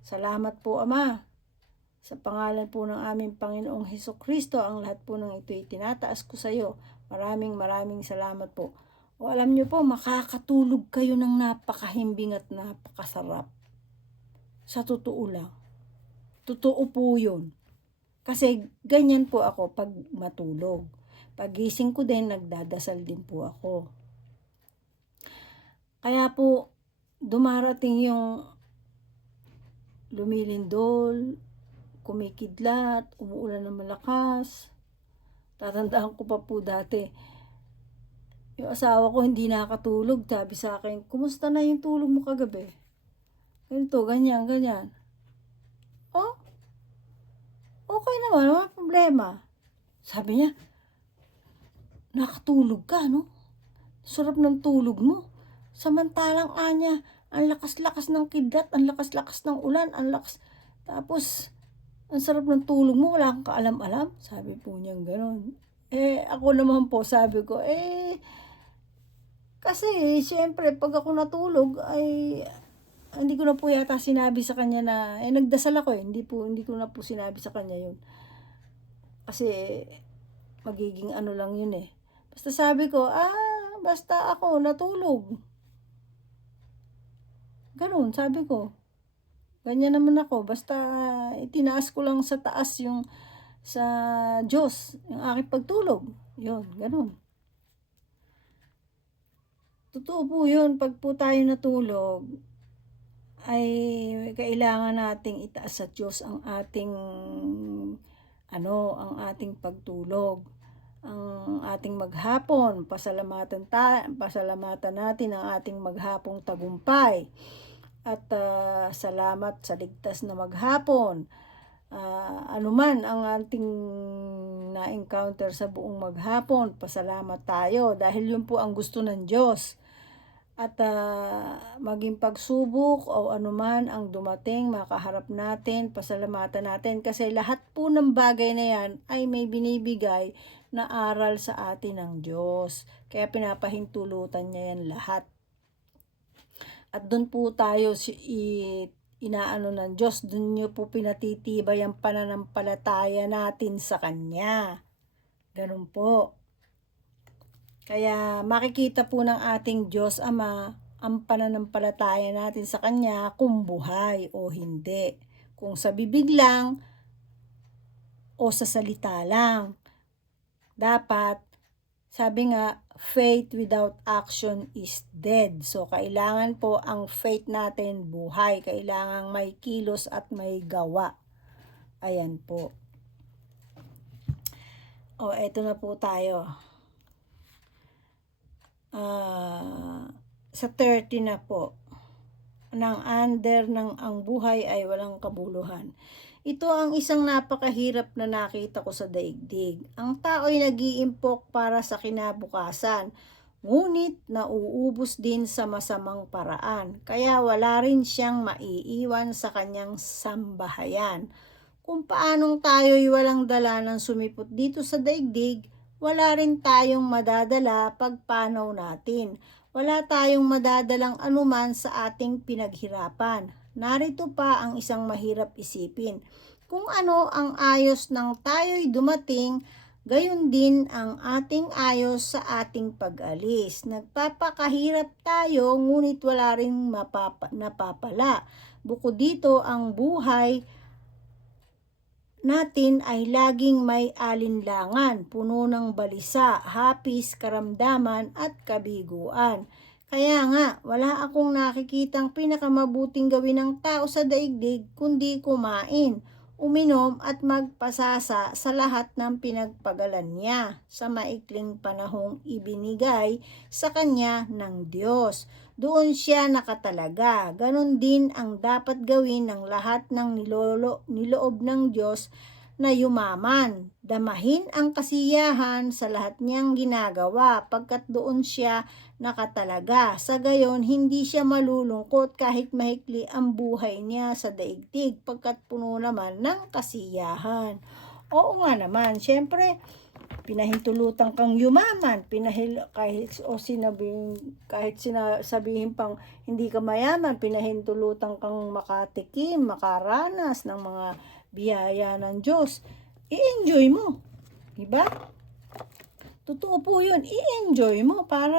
Salamat po, Ama. Sa pangalan po ng aming Panginoong Hesukristo, ang lahat po ng ito'y tinataas ko sa iyo. Maraming salamat po. O alam niyo po, makakatulog kayo ng napakahimbing at napakasarap. Sa totoo lang. Totoo po yun. Kasi ganyan po ako pag matulog. Pagising ko din, nagdadasal din po ako. Kaya po, dumarating yung lumilindol, kumikidlat, umuulan ng malakas. Tatandaan ko pa po dati, yung asawa ko hindi nakatulog, sabi sa akin, kumusta na yung tulog mo kagabi? Ganito, ganyan. Oh, okay naman, wala problema. Sabi niya, nakatulog ka, no? Sarap ng tulog mo. Samantalang anya, ang lakas-lakas ng kidlat, ang lakas-lakas ng ulan, ang lakas. Tapos, ang sarap ng tulog mo, wala kang kaalam-alam. Sabi po niyang gano'n. Ako naman po, sabi ko, kasi, siyempre, pag ako natulog, ay, hindi ko na po yata sinabi sa kanya na, nagdasal ako hindi ko na po sinabi sa kanya yun. Kasi, magiging ano lang yun eh. Basta sabi ko, basta ako natulog. Ganun, sabi ko. Ganyan naman ako, basta itinaas ko lang sa taas yung sa Diyos, yung aking pagtulog. Yun, ganun. Totoo po yun, pag po tayo natulog, ay kailangan nating itaas sa Diyos ang ating ang ating pagtulog. Ang ating maghapon, pasalamatan natin ang ating maghapong tagumpay. At salamat sa ligtas na maghapon. Anuman ang ating na-encounter sa buong maghapon, pasalamat tayo dahil yun po ang gusto ng Diyos. At maging pagsubok o anuman ang dumating, makaharap natin, pasalamatan natin kasi lahat po ng bagay na yan ay may binibigay na aral sa atin ng Diyos. Kaya pinapahintulutan niya yan lahat. At doon po tayo inaano ng Diyos, doon niyo po pinatitibay ang pananampalataya natin sa Kanya. Ganun po. Kaya makikita po ng ating Diyos Ama ang pananampalataya natin sa Kanya kung buhay o hindi. Kung sa bibig lang o sa salita lang. Dapat, sabi nga, faith without action is dead. So, kailangan po ang faith natin buhay. Kailangan may kilos at may gawa. Ayan po. O, eto na po tayo. Sa 30 na po. Nang under ng ang buhay ay walang kabuluhan. Ito ang isang napakahirap na nakita ko sa daigdig. Ang tao ay nag-iimpok para sa kinabukasan, ngunit nauubos din sa masamang paraan. Kaya wala rin siyang maiiwan sa kanyang sambahayan. Kung paanong tayo'y walang dala ng sumipot dito sa daigdig, wala rin tayong madadala pagpanaw natin. Wala tayong madadalang anuman sa ating pinaghirapan. Narito pa ang isang mahirap isipin. Kung ano ang ayos ng tayo'y dumating, gayon din ang ating ayos sa ating pag-alis. Nagpapakahirap tayo, ngunit wala rin napapala. Bukod dito, ang buhay natin ay laging may alinlangan, puno ng balisa, hapis, karamdaman at kabiguan. Kaya nga, wala akong nakikitang pinakamabuting gawin ng tao sa daigdig kundi kumain, uminom at magpasasa sa lahat ng pinagpagalan niya sa maikling panahong ibinigay sa kanya ng Diyos. Doon siya nakatalaga. Ganon din ang dapat gawin ng lahat ng niloob ng Diyos na yumaman. Damahin ang kasiyahan sa lahat niyang ginagawa pagkat doon siya nakatalaga. Sa gayon, hindi siya malulungkot kahit mahikli ang buhay niya sa daigdig pagkat puno naman ng kasiyahan. Oo nga naman, syempre, pinahintulutan kang yumaman, kahit sinasabihin pang hindi ka mayaman, pinahintulutan kang makatikim, makaranas ng mga biyaya ng Diyos. I-enjoy mo, diba? Totoo po yun, i-enjoy mo para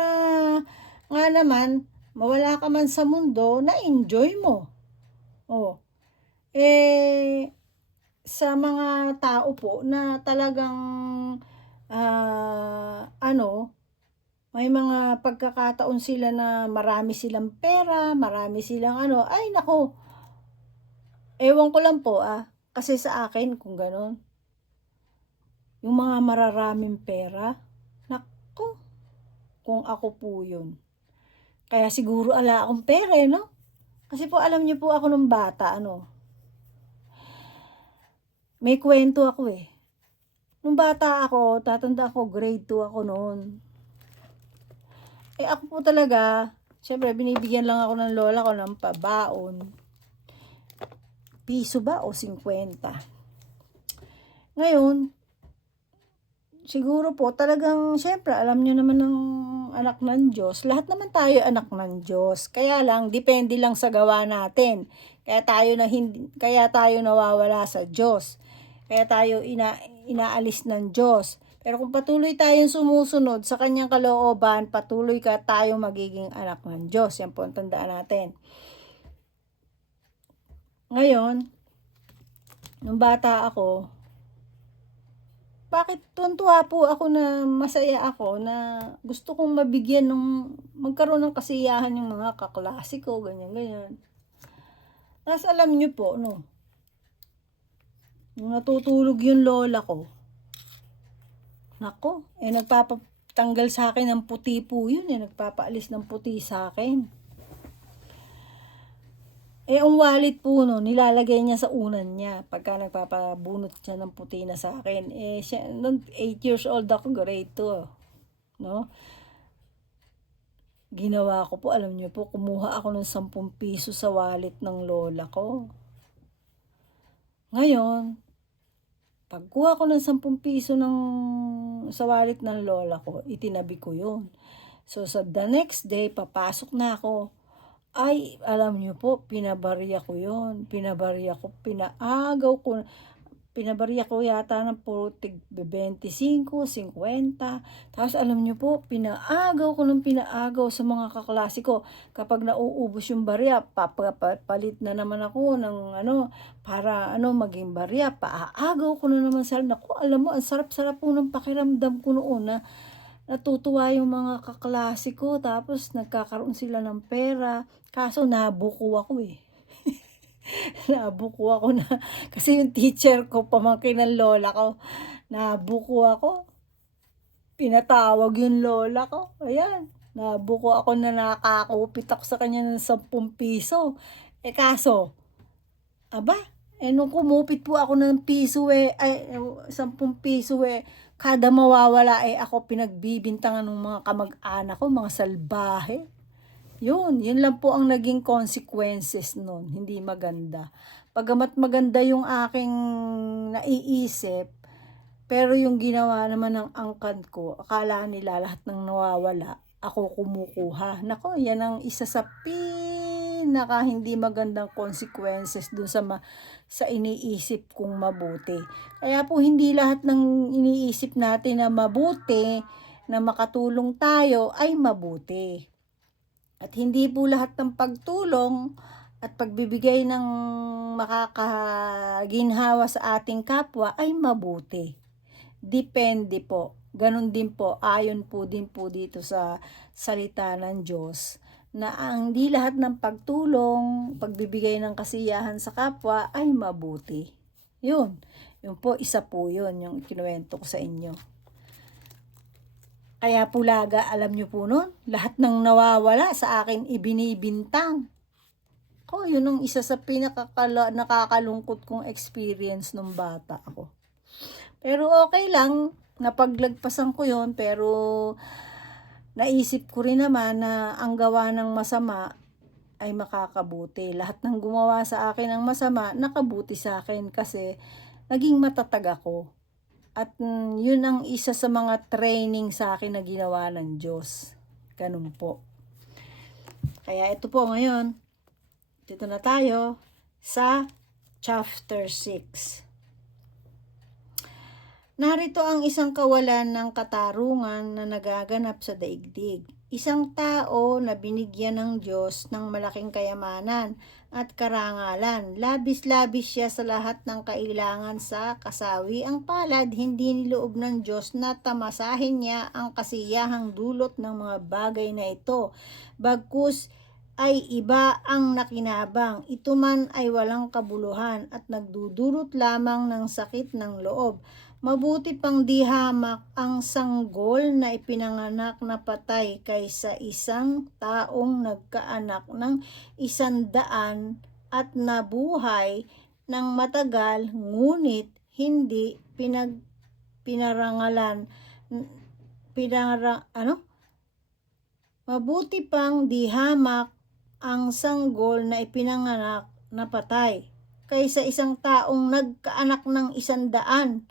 nga naman, mawala ka man sa mundo, na-enjoy mo. Sa mga tao po na talagang may mga pagkakataon sila na marami silang pera, marami silang ay nako, ewan ko lang po kasi sa akin kung gano'n, yung mga mararaming pera, nako, kung ako po yun. Kaya siguro ala akong pera no? Kasi po alam niyo po ako nung bata, may kwento ako Nung bata ako, tatanda ako, grade 2 ako noon. Ako po talaga, syempre binibigyan lang ako ng lola ko ng pabaon. Piso ba o 50? Ngayon, siguro po talagang, syempre alam nyo naman ng anak ng Diyos. Lahat naman tayo anak ng Diyos. Kaya lang, depende lang sa gawa natin. Kaya tayo nawawala sa Diyos. Kaya tayo inaalis ng Diyos. Pero kung patuloy tayong sumusunod sa kanyang kalooban, patuloy tayong magiging anak ng Diyos. Yan po ang tandaan natin. Ngayon, nung bata ako, bakit tuntua po ako na masaya ako na gusto kong magkaroon ng kasiyahan yung mga kaklase ko, ganyan. Tapos alam nyo po, nung natutulog yung lola ko, nako, nagpapatanggal sa akin ng puti po yun, nagpapaalis ng puti sa akin. Ang wallet po nilalagay niya sa unan niya pagka nagpapabunot siya ng puti na sa akin. Siya, 8 years old ako, grade 2, no? Ginawa ko po, alam niyo po, kumuha ako ng 10 piso sa wallet ng lola ko. Ngayon, pagkuha ko ng 10 piso sa wallet ng lola ko, itinabi ko yun. So, sa the next day, papasok na ako. Ay, alam niyo po, pinabarya ko yun. Pinaagaw ko. Pinabarya ko yata ng puro tig 25, 50. Tapos alam niyo po, pinaagaw ko ng pinaagaw sa mga kaklase ko. Kapag nauubos yung barya, papalit na naman ako ng para maging barya. Paaagaw ko na naman sila. Naku, alam mo, ang sarap-sarap po ng pakiramdam ko noon na natutuwa yung mga kaklase ko. Tapos nagkakaroon sila ng pera. Kaso nabuko ako eh. Nabuko ako na kasi yung teacher ko, pamangkin ng lola ko, nabuko ako. Pinatawag yung lola ko. Ayan, nabuko ako na nakakupit ako sa kanya ng 10 piso. Kaso, aba, nung kumupit po ako ng piso 10 piso kada mawawala ako pinagbibintangan ng mga kamag-anak ko, mga salbahe. Yun lang po ang naging consequences nun, hindi maganda. Pagamat maganda yung aking naiisip, pero yung ginawa naman ng angkan ko, akala nila lahat ng nawawala, ako kumukuha. Nako, yan ang isa sa pinaka hindi magandang consequences dun sa iniisip kong mabuti. Kaya po hindi lahat ng iniisip natin na mabuti, na makatulong tayo ay mabuti. At hindi po lahat ng pagtulong at pagbibigay ng makakaginhawa sa ating kapwa ay mabuti. Depende po. Ganon din po, ayon po din po dito sa salita ng Diyos, na ang di lahat ng pagtulong, pagbibigay ng kasiyahan sa kapwa ay mabuti. Yun po, isa po yun, yung kinuwento ko sa inyo. Kaya Pulaga, alam nyo po nun, lahat ng nawawala sa akin ibinibintang. Yun ang isa sa nakakalungkot kong experience nung bata ako. Pero okay lang, napaglagpasan ko yun, pero naisip ko rin naman na ang gawa ng masama ay makakabuti. Lahat ng gumawa sa akin ng masama, nakabuti sa akin kasi naging matatag ako. At yun ang isa sa mga training sa akin na ginawa ng Diyos. Ganun po. Kaya ito po ngayon, dito na tayo sa chapter 6. Narito ang isang kawalan ng katarungan na nagaganap sa daigdig. Isang tao na binigyan ng Diyos ng malaking kayamanan at karangalan. Labis-labis siya sa lahat ng kailangan sa kasawi. Ang palad, hindi niloob ng Diyos na tamasahin niya ang kasiyahang dulot ng mga bagay na ito. Bagkus ay iba ang nakinabang. Ito man ay walang kabuluhan at nagdudulot lamang ng sakit ng loob. Mabuti pang di hamak ang sanggol na ipinanganak na patay kaysa isang taong nagkaanak ng 100 at nabuhay ng matagal ngunit hindi pinarangalan. Mabuti pang di hamak ang sanggol na ipinanganak na patay kaysa isang taong nagkaanak ng 100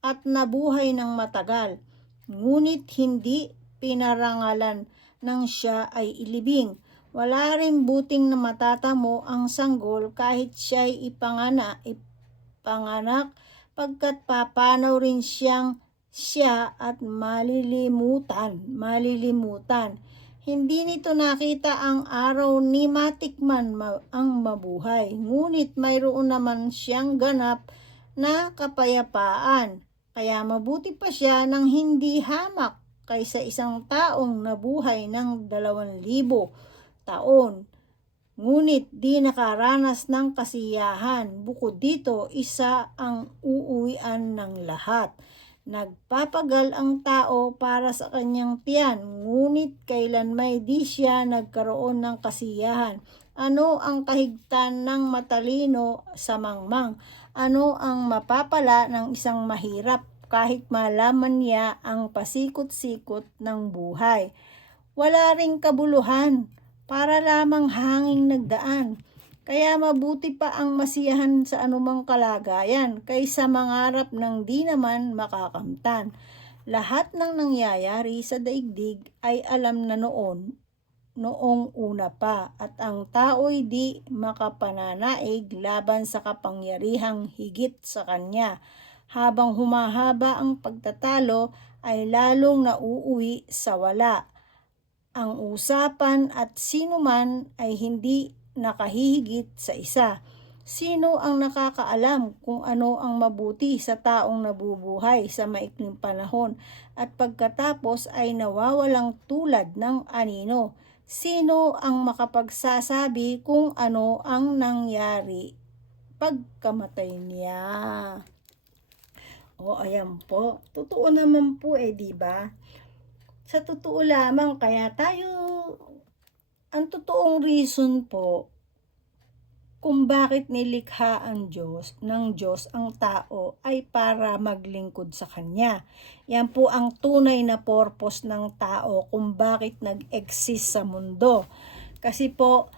at nabuhay ng matagal, ngunit hindi pinarangalan nang siya ay ilibing. Wala rin buting na matatamo ang sanggol kahit siya'y ipanganak, pagkat papanaw rin siya at malilimutan. Hindi nito nakita ang araw ni matikman ang mabuhay, ngunit mayroon naman siyang ganap na kapayapaan. Kaya mabuti pa siya ng hindi hamak kaysa isang taong nabuhay ng 2,000 taon, ngunit di nakaranas ng kasiyahan. Bukod dito, isa ang uuwian ng lahat. Nagpapagal ang tao para sa kanyang tiyan, ngunit kailanmay di siya nagkaroon ng kasiyahan. Ano ang kahigtan ng matalino sa mangmang? Ano ang mapapala ng isang mahirap kahit malaman niya ang pasikot-sikot ng buhay? Wala ring kabuluhan, para lamang hanging nagdaan. Kaya mabuti pa ang masiyahan sa anumang kalagayan kaysa mangarap ng di naman makakamtan. Lahat ng nangyayari sa daigdig ay alam na noon noong una pa, at ang tao'y di makapananaig laban sa kapangyarihang higit sa kanya. Habang humahaba ang pagtatalo, ay lalong nauuwi sa wala ang usapan, at sino man ay hindi nakahihigit sa isa. Sino ang nakakaalam kung ano ang mabuti sa taong nabubuhay sa maikling panahon at pagkatapos ay nawawalang tulad ng anino? Sino ang makapagsasabi kung ano ang nangyari pagkamatay niya? O, ayan po. Totoo naman po di ba? Sa totoo lamang, kaya tayo, ang totoong reason po kung bakit nilikha ng Diyos ang tao ay para maglingkod sa Kanya. Yan po ang tunay na purpose ng tao kung bakit nag-exist sa mundo. Kasi po,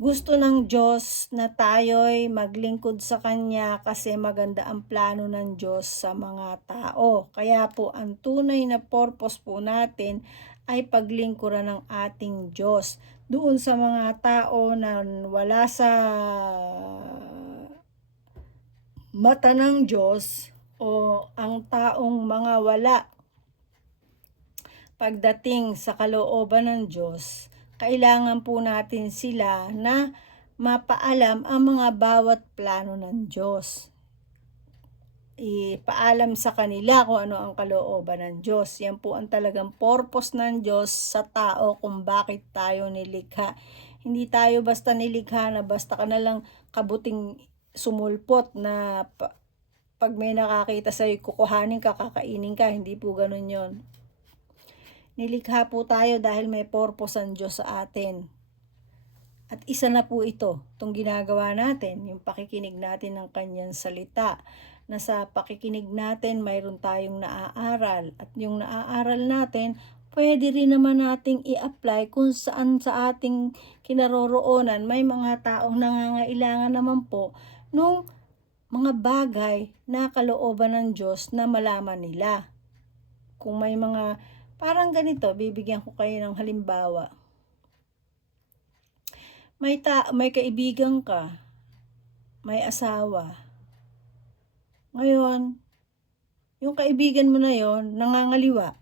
gusto ng Diyos na tayo'y maglingkod sa Kanya kasi maganda ang plano ng Diyos sa mga tao. Kaya po, ang tunay na purpose po natin ay paglingkuran ng ating Diyos. Doon sa mga tao na wala sa mata ng Diyos o ang taong mga wala pagdating sa kalooban ng Diyos, kailangan po natin sila na mapaalam ang mga bawat plano ng Diyos. Ipaalam sa kanila kung ano ang kalooban ng Diyos. Yan po ang talagang purpose ng Diyos sa tao kung bakit tayo nilikha. Hindi tayo basta nilikha na basta ka na lang kabuting sumulpot na pag may nakakita sa'yo, kukuhanin ka, kakainin ka. Hindi po ganun yon. Nilikha po tayo dahil may purpose ang Diyos sa atin. At isa na po ito, itong ginagawa natin, yung pakikinig natin ng Kanyang salita. Na sa pakikinig natin, mayroon tayong naaaral. At yung naaaral natin, pwede rin naman nating i-apply kung saan sa ating kinaroroonan. May mga taong nangangailangan naman po nung mga bagay na kalooban ng Diyos na malaman nila. Kung may mga, parang ganito, bibigyan ko kayo ng halimbawa. May kaibigan ka, may asawa. Ngayon, yung kaibigan mo na yon nangangaliwa.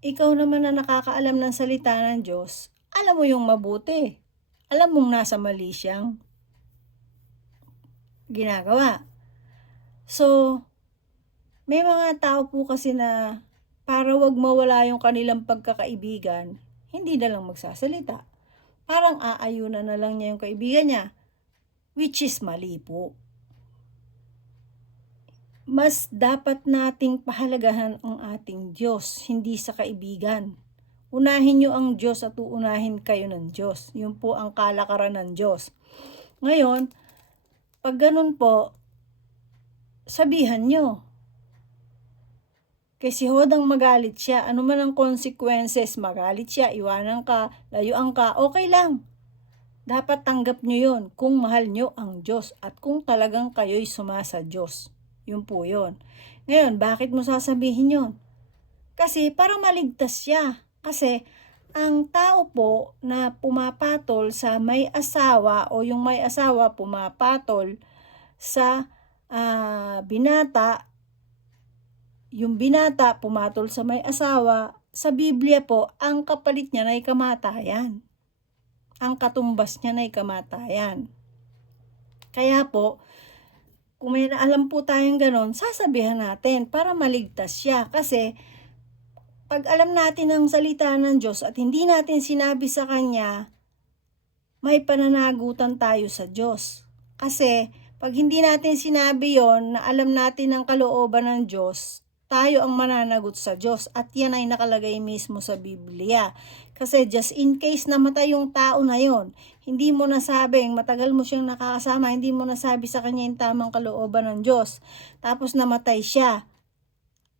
Ikaw naman na nakakaalam ng salita ng Diyos, alam mo yung mabuti. Alam mong nasa mali siyang ginagawa. So, may mga tao po kasi na para wag mawala yung kanilang pagkakaibigan, hindi na lang magsasalita. Parang aayunan na lang niya yung kaibigan niya, which is mali po. Mas dapat nating pahalagahan ang ating Diyos, hindi sa kaibigan. Unahin nyo ang Diyos at uunahin kayo ng Diyos. Yun po ang kalakaran ng Diyos. Ngayon, pag ganun po, sabihan nyo. Kasi hodang magalit siya, ano man ang consequences, magalit siya, iwanan ka, layuan ka, okay lang. Dapat tanggap nyo yun kung mahal nyo ang Diyos at kung talagang kayo'y sumasa Diyos. Yun po yun. Ngayon, bakit mo sasabihin yun? Kasi para maligtas siya. Kasi ang tao po na pumapatol sa may asawa o yung may asawa pumapatol sa binata, yung binata pumatol sa may asawa, sa Biblia po, ang kapalit niya ay kamatayan. Ang katumbas niya ay kamatayan. Kaya po, kung may alam po tayong ganon, sasabihan natin para maligtas siya. Kasi, pag alam natin ang salita ng Diyos at hindi natin sinabi sa Kanya, may pananagutan tayo sa Diyos. Kasi, pag hindi natin sinabi yon na alam natin ang kalooban ng Diyos, tayo ang mananagot sa Diyos. At yan ay nakalagay mismo sa Biblia. Kasi just in case namatay yung tao na yon, hindi mo nasabing, matagal mo siyang nakakasama, hindi mo nasabi sa kanya yung tamang kalooban ng Diyos. Tapos namatay siya.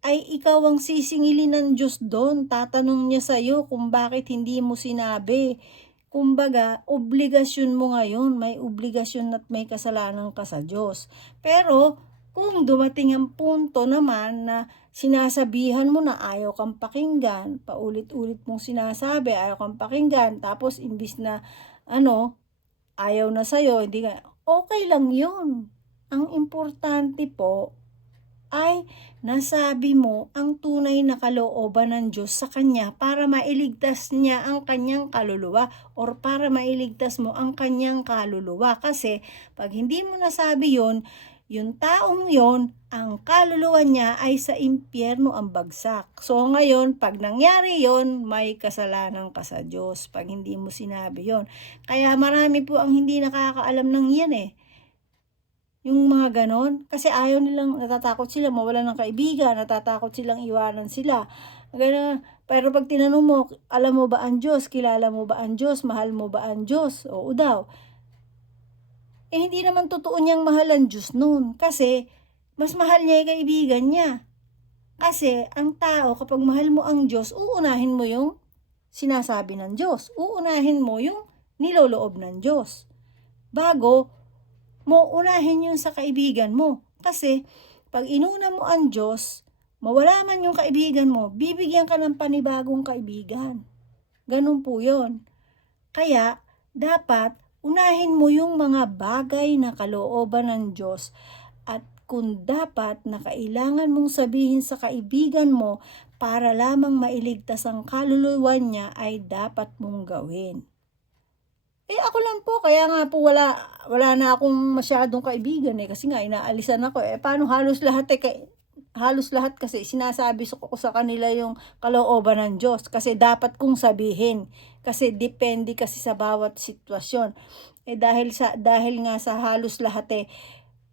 Ay ikaw ang sisingilin ng Diyos doon. Tatanong niya sa iyo kung bakit hindi mo sinabi. Kumbaga, obligasyon mo ngayon. May obligasyon at may kasalanan ka sa Diyos. Pero, Kung dumating ang punto naman na sinasabihan mo na ayaw kang pakinggan, paulit-ulit mong sinasabi, ayaw kang pakinggan, tapos imbis na ayaw na sa'yo, hindi ka, okay lang yun. Ang importante po ay nasabi mo ang tunay na kalooban ng Diyos sa kanya para mailigtas niya ang kanyang kaluluwa or para mailigtas mo ang kanyang kaluluwa. Kasi pag hindi mo nasabi yon, yung taong yon, ang kaluluwa niya ay sa impyerno ang bagsak. So ngayon, pag nangyari yon, may kasalanan ka sa Diyos pag hindi mo sinabi yon. Kaya marami po ang hindi nakakaalam ng yan yung mga ganon, kasi ayaw nilang, natatakot sila mawalan ng kaibigan, natatakot silang iwanan sila. Ganun. Pero pag tinanong mo, alam mo ba ang Diyos? Kilala mo ba ang Diyos? Mahal mo ba ang Diyos? Oo daw. Hindi naman totoo niyang mahal ang Diyos nun. Kasi, mas mahal niya yung kaibigan niya. Kasi, ang tao, kapag mahal mo ang Diyos, uunahin mo yung sinasabi ng Diyos. Uunahin mo yung niloloob ng Diyos. Bago mo unahin yun sa kaibigan mo. Kasi, pag inuna mo ang Diyos, mawala man yung kaibigan mo, bibigyan ka ng panibagong kaibigan. Ganun po yun. Kaya, dapat, unahin mo yung mga bagay na kalooban ng Diyos. At kung dapat na kailangan mong sabihin sa kaibigan mo para lamang mailigtas ang kaluluwa niya, ay dapat mong gawin. Ako lang po, kaya nga po wala na akong masyadong kaibigan kasi nga inaalisan ako. Paano halos lahat kasi sinasabi ko sa kanila yung kalooban ng Diyos kasi dapat kong sabihin kasi depende kasi sa bawat sitwasyon. Dahil nga sa halos lahat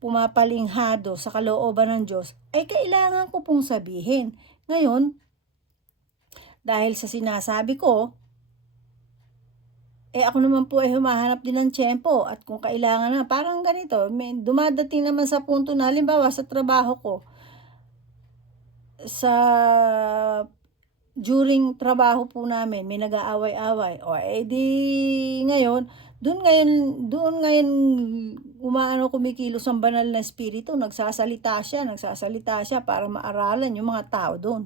pumapalinghado sa kalooban ng Diyos, ay kailangan ko pong sabihin. Ngayon, dahil sa sinasabi ko, ako naman po ay humahanap din ng tiyempo at kung kailangan na, parang ganito, dumadating naman sa punto na, halimbawa sa trabaho ko, during trabaho po namin, may nag-aaway-away, di ngayon, doon ngayon kumikilos ang banal na espiritu, nagsasalita siya para maaralan yung mga tao doon.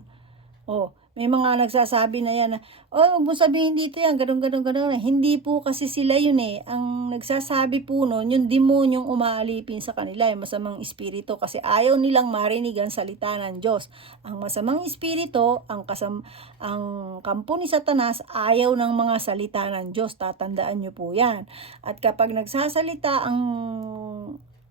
May mga nagsasabi na yan na, huwag mo sabihin dito yan, ganun. Hindi po kasi sila yun Ang nagsasabi po nun, yung demonyong umaalipin sa kanila, yung masamang espiritu, kasi ayaw nilang marinig ang salita ng Diyos. Ang masamang espiritu, ang kampo ni Satanas, ayaw ng mga salita ng Diyos. Tatandaan nyo po yan. At kapag nagsasalita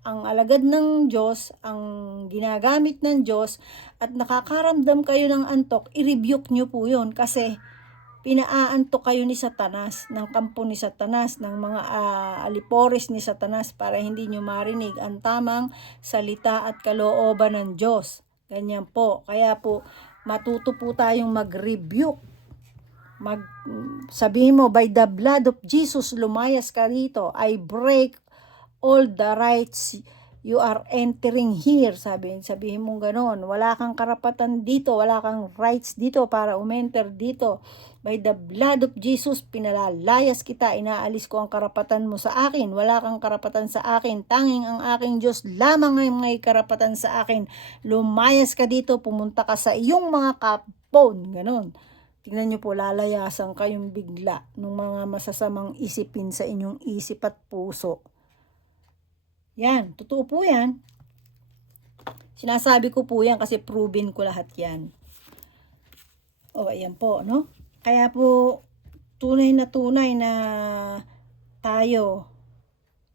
ang alagad ng Diyos, ang ginagamit ng Diyos, at nakakaramdam kayo ng antok, i-rebuke nyo po yun kasi pinaaantok kayo ni Satanas, ng kampo ni Satanas, ng mga alipores ni Satanas para hindi nyo marinig ang tamang salita at kalooban ng Diyos. Ganyan po. Kaya po, matuto po tayong mag-rebuke. Sabihin mo, by the blood of Jesus, lumayas ka rito. I break all the rights you are entering here. Sabihin mo gano'n. Wala kang karapatan dito, wala kang rights dito para umenter dito. By the blood of Jesus, pinalalayas kita, inaalis ko ang karapatan mo sa akin. Wala kang karapatan sa akin. Tanging ang aking Diyos lamang ay may karapatan sa akin. Lumayas ka dito, pumunta ka sa iyong mga kapon. Gano'n. Tingnan nyo po, lalayasan kayong bigla ng mga masasamang isipin sa inyong isip at puso. Yan, totoo po yan. Sinasabi ko po yan kasi proven ko lahat yan. Ayan po, no? Kaya po, tunay na tayo,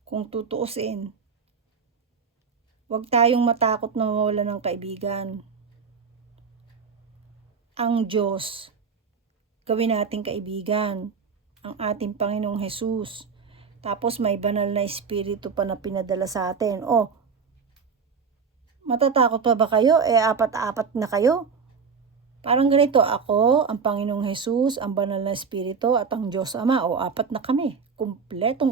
kung tutuusin, huwag tayong matakot na mawala ng kaibigan. Ang Diyos, gawin nating kaibigan. Ang ating Panginoong Jesus. Tapos may banal na espiritu pa na pinadala sa atin. Matatakot pa ba kayo? Apat-apat na kayo. Parang ganito, ako, ang Panginoong Jesus, ang banal na espiritu at ang Diyos Ama. Apat na kami. Kumpleto.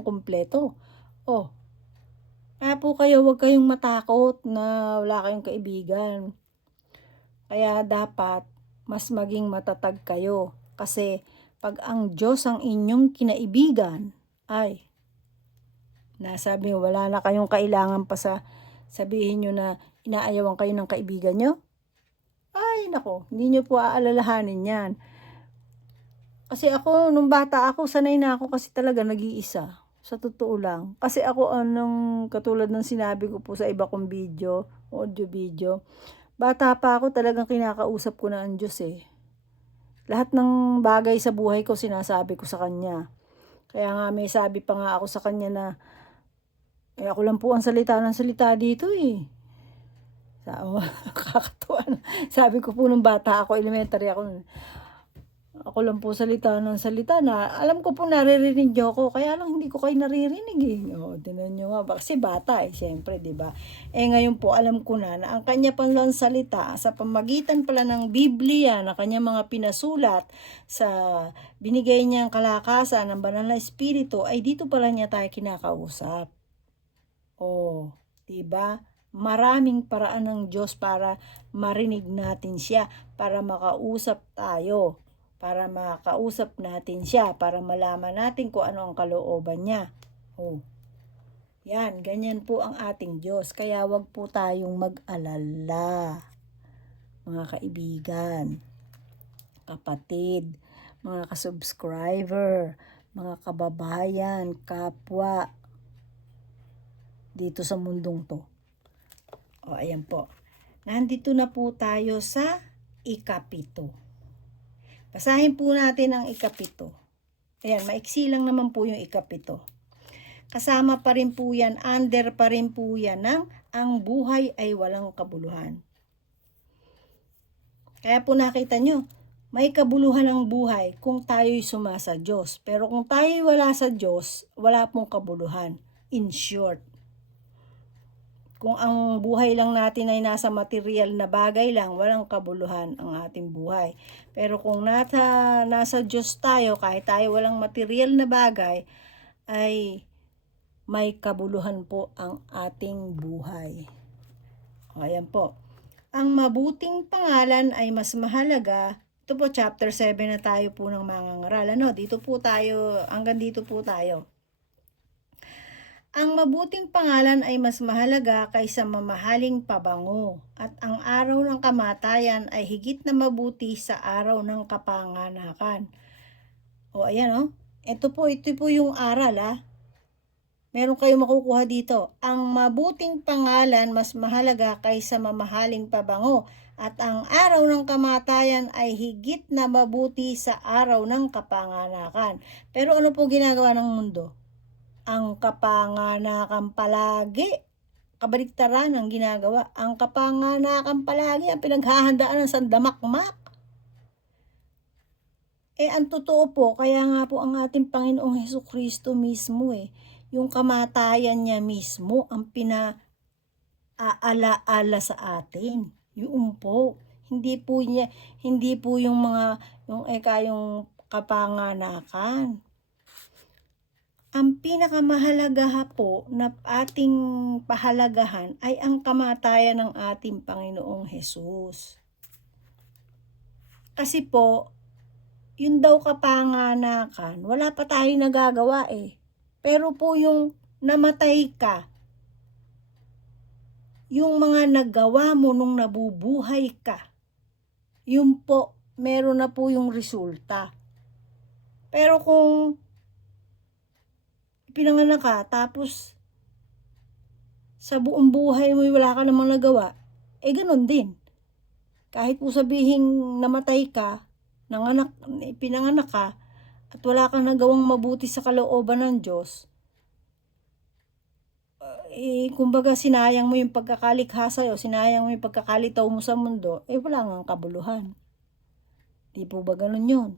Kaya po kayo, huwag kayong matakot na wala kayong kaibigan. Kaya dapat mas maging matatag kayo. Kasi pag ang Diyos ang inyong kinaibigan, nasabi wala na kayong kailangan pa sa sabihin nyo na inaayawan kayo ng kaibigan nyo? Ay, nako, hindi nyo po aalalahanin yan. Kasi ako, nung bata ako, sanay na ako kasi talaga nag-iisa. Sa totoo lang. Kasi ako, katulad ng sinabi ko po sa iba kong video, audio video, bata pa ako talagang kinakausap ko na ang Diyos eh. Lahat ng bagay sa buhay ko sinasabi ko sa Kanya. Kaya nga may sabi pa nga ako sa Kanya na, ako lang po ang salita ng salita dito eh. Kakatuwa na. Sabi ko po nung bata ako, elementary ako lang po salita ng salita na alam ko po naririnig niyo ako, kaya lang hindi ko kayo naririnig eh. O, tinan niyo nga, kasi bata eh, syempre, di ba? Ngayon po, alam ko na ang kanya palang salita sa pamagitan pala ng Biblia na kanya mga pinasulat sa binigay niyang kalakasan ng banal na espiritu, ay dito pala niya tayo kinakausap. O, di ba? Maraming paraan ng Diyos para marinig natin siya, para makausap tayo. Para makausap natin siya, para malaman natin kung ano ang kalooban niya. Yan, ganyan po ang ating Diyos. Kaya wag po tayong mag-alala, mga kaibigan, kapatid, mga kasubscriber, mga kababayan, kapwa, dito sa mundong to. Ayan po. Nandito na po tayo sa ikapito. Basahin po natin ang ikapito. Ayan, maiksi lang naman po yung ikapito. Kasama pa rin po yan, under pa rin po yan ng ang buhay ay walang kabuluhan. Kaya po nakita nyo, may kabuluhan ang buhay kung tayo'y sumasa Diyos. Pero kung tayo'y wala sa Diyos, wala pong kabuluhan. In short, kung ang buhay lang natin ay nasa material na bagay lang, walang kabuluhan ang ating buhay. Pero kung nasa Diyos tayo, kahit tayo walang material na bagay, ay may kabuluhan po ang ating buhay. Ayan po. Ang mabuting pangalan ay mas mahalaga. Ito po, chapter 7 na tayo po ng mangangaral. Dito po tayo, hanggang dito po tayo. Ang mabuting pangalan ay mas mahalaga kaysa mamahaling pabango, at ang araw ng kamatayan ay higit na mabuti sa araw ng kapanganakan. Ayan ito po yung aral Meron kayong makukuha dito. Ang mabuting pangalan mas mahalaga kaysa mamahaling pabango, at ang araw ng kamatayan ay higit na mabuti sa araw ng kapanganakan. Pero ano po ginagawa ng mundo? Ang kapanganakan palagi, kabaliktaran ang ginagawa. Ang kapanganakan palagi ang pinaghahandaan ng sandamakmak. Ang totoo po, kaya nga po ang ating Panginoong Hesukristo mismo yung kamatayan niya mismo ang pinaalaala sa atin. Yung po, hindi po yung yung kapanganakan. Ang pinakamahalaga po na ating pahalagahan ay ang kamatayan ng ating Panginoong Hesus. Kasi po, yun daw kapanganakan, wala pa tayong nagagawa Pero po yung namatay ka, yung mga nagawa mo nung nabubuhay ka, yun po, meron na po yung resulta. Pero kung pinanganak ka, tapos sa buong buhay mo wala ka namang nagawa, ganun din. Kahit po sabihin namatay ka, pinanganak ka, at wala kang nagawang mabuti sa kalooban ng Diyos, kumbaga sinayang mo yung pagkakalikha sa'yo, sinayang mo yung pagkakalitaw mo sa mundo, wala ngang kabuluhan. Di po ba ganun yun?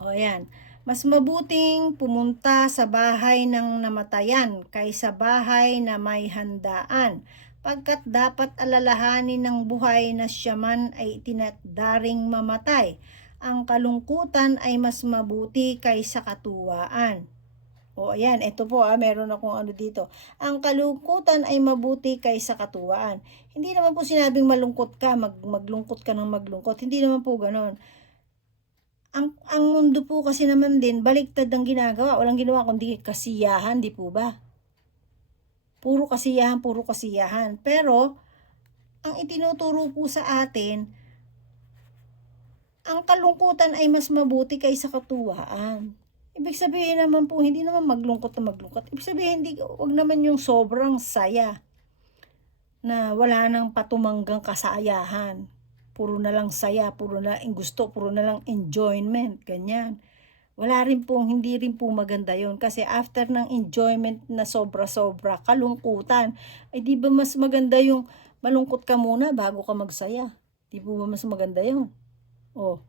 Ayan. Mas mabuting pumunta sa bahay ng namatayan kaysa bahay na may handaan, pagkat dapat alalahanin ng buhay na siya man ay itinadaring mamatay. Ang kalungkutan ay mas mabuti kaysa katuwaan. Ayan, ito po meron akong dito. Ang kalungkutan ay mabuti kaysa katuwaan. Hindi naman po sinabing malungkot ka, maglungkot ka ng maglungkot. Hindi naman po ganoon. Ang mundo po kasi naman din, baliktad ang ginagawa. Walang ginawa kundi kasiyahan, di po ba? Puro kasiyahan, puro kasiyahan. Pero, ang itinuturo po sa atin, ang kalungkutan ay mas mabuti kaysa katuwaan. Ibig sabihin naman po, hindi naman maglungkot na maglungkot. Ibig sabihin, wag naman yung sobrang saya na wala nang patumanggang kasayahan. Puro na lang saya, puro na lang gusto, puro na lang enjoyment, ganyan. Hindi rin po maganda yon. Kasi after ng enjoyment na sobra-sobra, kalungkutan, ay di ba mas maganda yung malungkot ka muna bago ka magsaya? Di po ba mas maganda yon? Oh.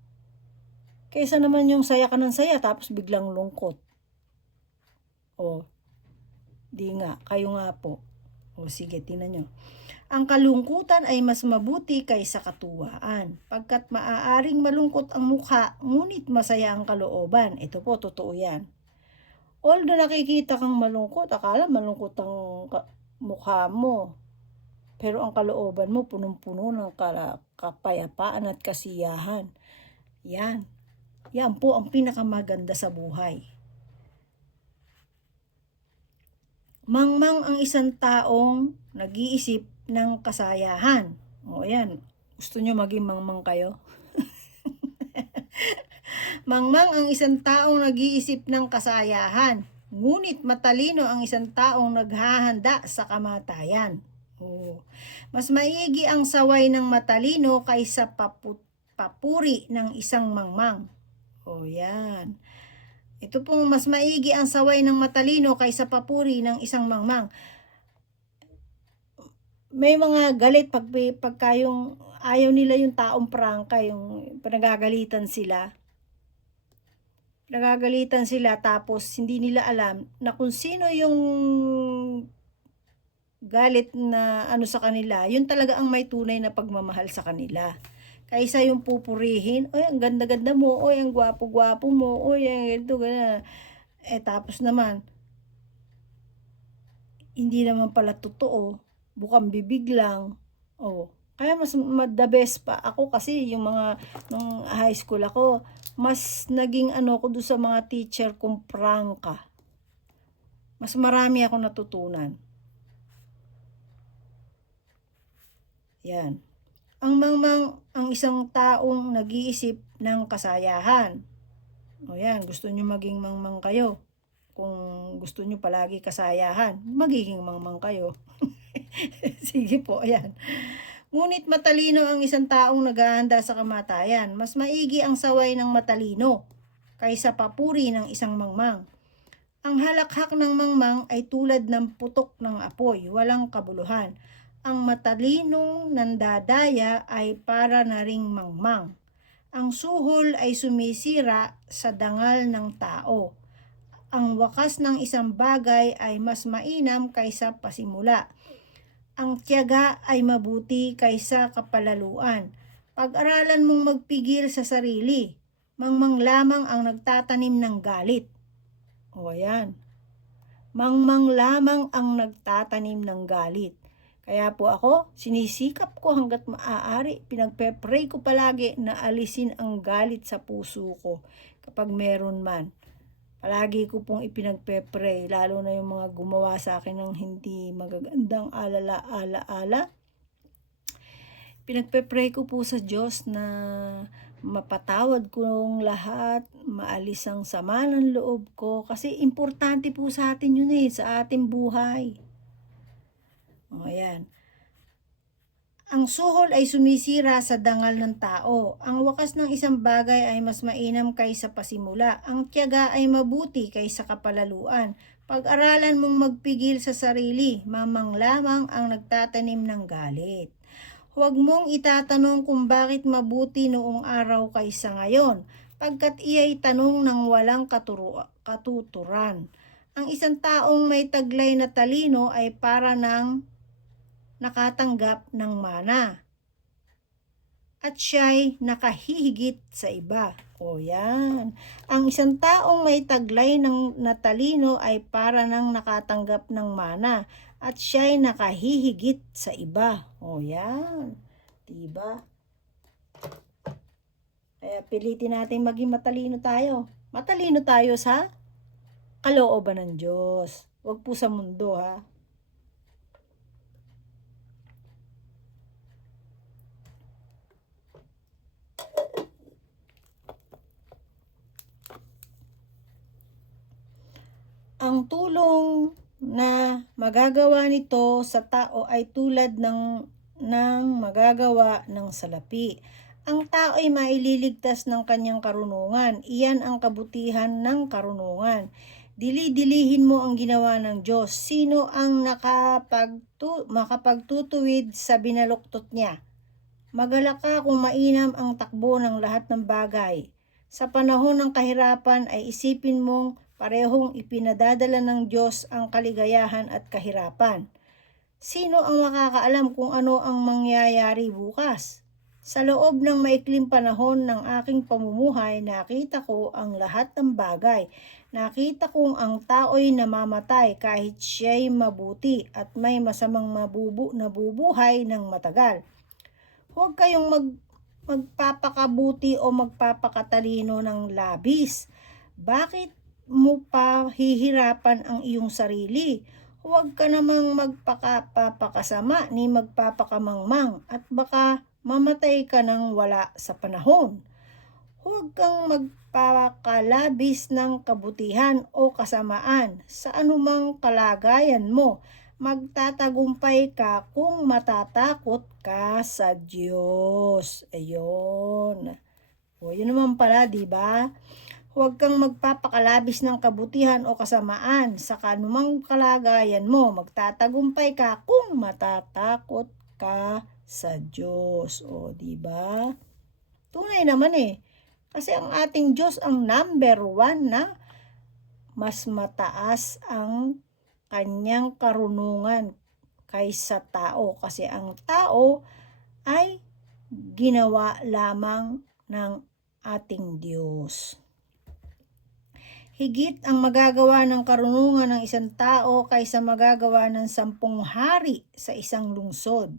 Kaysa naman yung saya ka ng saya tapos biglang lungkot. Oh. Di nga, kayo nga po. O sige, tingnan nyo. Ang kalungkutan ay mas mabuti kaysa katuwaan, pagkat maaaring malungkot ang mukha, ngunit masaya ang kalooban. Ito po, totoo yan. Although nakikita kang malungkot, akala malungkot ang mukha mo, pero ang kalooban mo punong-puno ng kapayapaan at kasiyahan. Yan. Yan po ang pinakamaganda sa buhay. Mangmang ang isang taong nag-iisip ng kasayahan. O yan, gusto nyo maging mangmang kayo? Mangmang ang isang taong nag-iisip ng kasayahan, ngunit matalino ang isang taong naghahanda sa kamatayan. O, mas maigi ang saway ng matalino kaysa papuri ng isang mangmang. O yan. Ito pong mas maigi ang saway ng matalino kaysa papuri ng isang mangmang. May mga galit pagka yung ayaw nila yung taong prangka, yung pinagagalitan sila. Nagagalitan sila tapos hindi nila alam na kung sino yung galit na ano sa kanila, yun talaga ang may tunay na pagmamahal sa kanila. Kaysa yung pupurihin, oy ang ganda-ganda mo, oy ang gwapo-gwapo mo, oy ang ganito, ganyan. Tapos naman, hindi naman pala totoo, bukang bibig lang. Kaya mas the best pa ako kasi yung mga, nung high school ako, mas naging ano ko doon sa mga teacher kong prangka. Mas marami ako natutunan. Yan. Ang mangmang ang isang taong nag-iisip ng kasayahan. Yan, gusto nyo maging mangmang kayo. Kung gusto nyo palagi kasayahan, magiging mangmang kayo. Sige po, ayan. Ngunit matalino ang isang taong naghahanda sa kamatayan. Mas maigi ang saway ng matalino kaysa papuri ng isang mangmang. Ang halakhak ng mangmang ay tulad ng putok ng apoy, walang kabuluhan. Ang matalinong nandadaya ay para na ring mangmang. Ang suhol ay sumisira sa dangal ng tao. Ang wakas ng isang bagay ay mas mainam kaysa pasimula. Ang tiyaga ay mabuti kaysa kapalaluan. Pag-aralan mong magpigil sa sarili. Mangmang lamang ang nagtatanim ng galit. Ayan. Mangmang lamang ang nagtatanim ng galit. Kaya po ako, sinisikap ko hanggat maaari, pinagpe-pray ko palagi na alisin ang galit sa puso ko kapag meron man. Palagi ko pong ipinagpe-pray, lalo na yung mga gumawa sa akin ng hindi magagandang ala-ala. Pinagpe-pray ko po sa Diyos na mapatawad kong lahat, maalis ang sama ng loob ko, kasi importante po sa atin yun sa ating buhay. Ayan. Ang suhol ay sumisira sa dangal ng tao. Ang wakas ng isang bagay ay mas mainam kaysa pasimula. Ang tiyaga ay mabuti kaysa kapalaluan. Pag-aralan mong magpigil sa sarili, mamang lamang ang nagtatanim ng galit. Huwag mong itatanong kung bakit mabuti noong araw kaysa ngayon, pagkat iya'y tanong ng walang katuturan. Ang isang taong may taglay na talino ay para ng nakatanggap ng mana, at siya'y nakahihigit sa iba. Yan. Ang isang taong may taglay ng natalino ay para ng nakatanggap ng mana, at siya'y nakahihigit sa iba. Yan. Diba? Kaya pilitin natin maging matalino tayo. Matalino tayo sa kalooban ng Diyos. Huwag po sa mundo, ha. Ang tulong na magagawa nito sa tao ay tulad ng magagawa ng salapi. Ang tao ay maililigtas ng kanyang karunungan. Iyan ang kabutihan ng karunungan. Dili-dilihin mo ang ginawa ng Diyos. Sino ang makapagtutuwid sa binaluktot niya? Magalak ka kung mainam ang takbo ng lahat ng bagay. Sa panahon ng kahirapan ay isipin mong parehong ipinadadala ng Diyos ang kaligayahan at kahirapan. Sino ang makakaalam kung ano ang mangyayari bukas? Sa loob ng maikling panahon ng aking pamumuhay, nakita ko ang lahat ng bagay. Nakita kong ang tao'y namamatay kahit siya'y mabuti at may masamang nabubuhay ng matagal. Huwag kayong magpapakabuti o magpapakatalino ng labis. Bakit mo pa hihirapan ang iyong sarili? Huwag ka namang magpapakasama ni magpapakamangmang at baka mamatay ka nang wala sa panahon. Huwag kang magpapakalabis ng kabutihan o kasamaan sa anumang kalagayan mo. Magtatagumpay ka kung matatakot ka sa Diyos. Ayun. O, yun naman pala, di ba? Huwag kang magpapakalabis ng kabutihan o kasamaan sa kanumang kalagayan mo. Magtatagumpay ka kung matatakot ka sa Diyos. O, di ba? Tunay naman eh. Kasi ang ating Diyos ang number 1 na mas mataas ang kanyang karunungan kaysa tao. Kasi ang tao ay ginawa lamang ng ating Diyos. Higit ang magagawa ng karunungan ng isang tao kaysa magagawa ng 10 hari sa isang lungsod.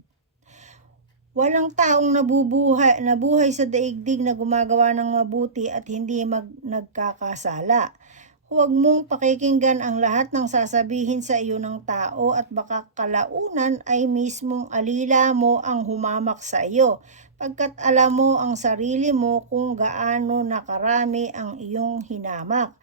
Walang taong nabuhay sa daigdig na gumagawa ng mabuti at hindi nagkakasala. Huwag mong pakikinggan ang lahat ng sasabihin sa iyo ng tao at baka kalaunan ay mismong alila mo ang humamak sa iyo, pagkat alam mo ang sarili mo kung gaano nakarami ang iyong hinamak.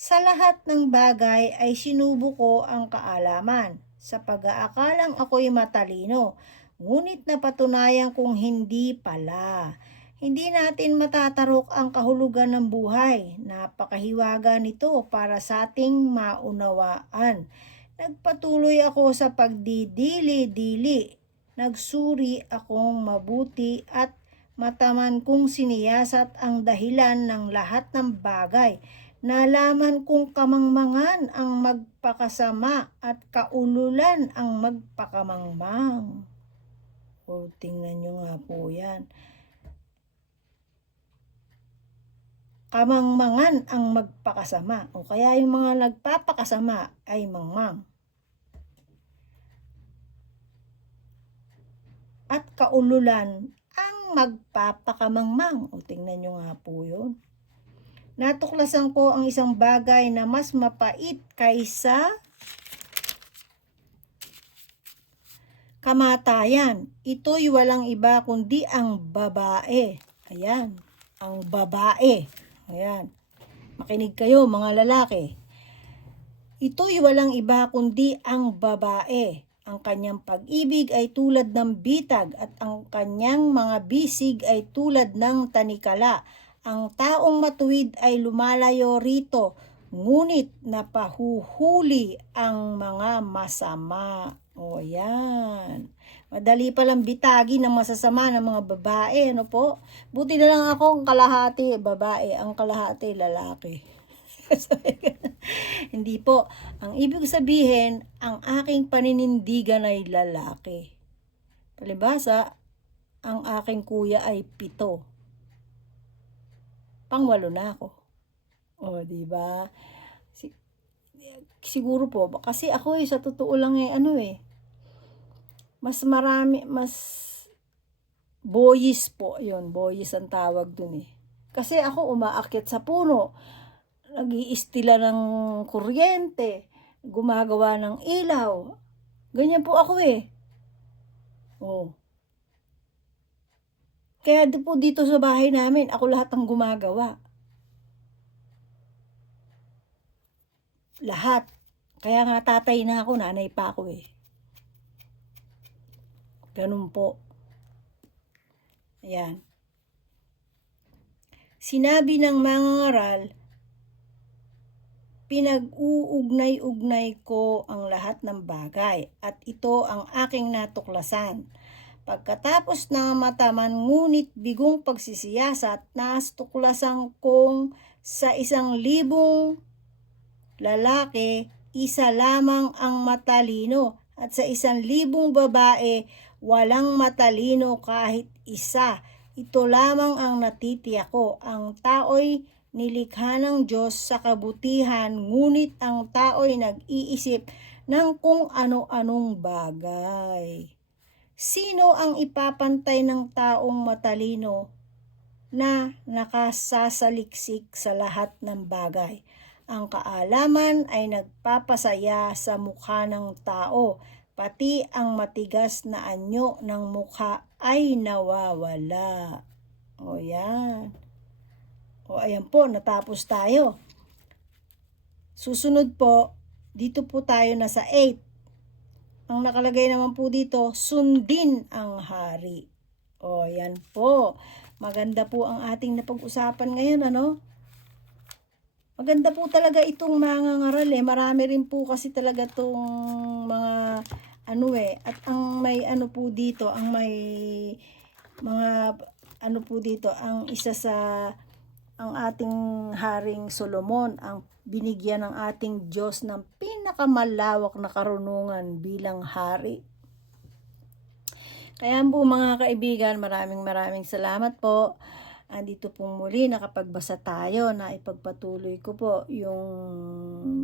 Sa lahat ng bagay ay sinubo ko ang kaalaman, sa pag-aakalang ako'y matalino, ngunit napatunayan kong hindi pala. Hindi natin matatarok ang kahulugan ng buhay. Napakahiwaga nito para sa ating maunawaan. Nagpatuloy ako sa pagdidili-dili. Nagsuri akong mabuti at mataman kong siniyasat ang dahilan ng lahat ng bagay. Nalaman kong kamangmangan ang magpakasama at kaululan ang magpakamangmang. O, tingnan nyo nga po yan. Kamangmangan ang magpakasama. O kaya yung mga nagpapakasama ay mangmang. At kaululan ang magpapakamangmang. O tingnan nyo nga po yun. Natuklasan ko ang isang bagay na mas mapait kaysa kamatayan. Ito'y walang iba kundi ang babae. Ayan, ang babae. Ayan. Makinig kayo mga lalaki. Ito'y walang iba kundi ang babae. Ang kanyang pag-ibig ay tulad ng bitag at ang kanyang mga bisig ay tulad ng tanikala. Ang taong matuwid ay lumalayo rito, ngunit napahuhuli ang mga masama. O yan. Madali palang bitagi ng masasama ng mga babae, ano po? Buti na lang ako ang kalahati babae, ang kalahati lalaki. Hindi po. Ang ibig sabihin, ang aking paninindigan ay lalaki. Palibhasa, ang aking kuya ay 7. Pang-8 na ako. O, di ba? Siguro po, kasi ako sa totoo lang mas marami, mas boyis po, yun, boyis ang tawag dun eh. Kasi ako umaakyat sa puno, nag-iistila ng kuryente, gumagawa ng ilaw, ganyan po ako eh. Oh. Kaya po dito sa bahay namin, ako lahat ang gumagawa. lahat. Kaya nga tatay na ako, nanay pa ako eh. Ganun po. Ayan. Sinabi ng mga ngaral, pinag-uugnay-ugnay ko ang lahat ng bagay at ito ang aking natuklasan. Pagkatapos ng mataman ngunit bigong pagsisiyasat, nastuklasan kong sa 1,000 lalaki, isa lamang ang matalino at sa 1,000 babae, walang matalino kahit isa. Ito lamang ang natitiyak ko, ang tao'y nilikha ng Diyos sa kabutihan, ngunit ang tao'y nag-iisip ng kung ano-anong bagay. Sino ang ipapantay ng taong matalino na nakasasaliksik sa lahat ng bagay? Ang kaalaman ay nagpapasaya sa mukha ng tao, pati ang matigas na anyo ng mukha ay nawawala. O yan. O ayan po, natapos tayo. Susunod po, dito po tayo na sa 8. Ang nakalagay naman po dito, sundin ang hari. O, yan po. Maganda po ang ating napag-usapan ngayon, ano? Maganda po talaga itong mga ngaral eh. Marami rin po kasi talaga itong mga ano eh. At ang may ano po dito, ang may mga ano po dito, ang isa sa ang ating Haring Solomon, ang binigyan ng ating Diyos ng pinakamalawak na karunungan bilang hari. Kaya po mga kaibigan, maraming salamat po. Andito pong muli nakapagbasa tayo na ipagpatuloy ko po yung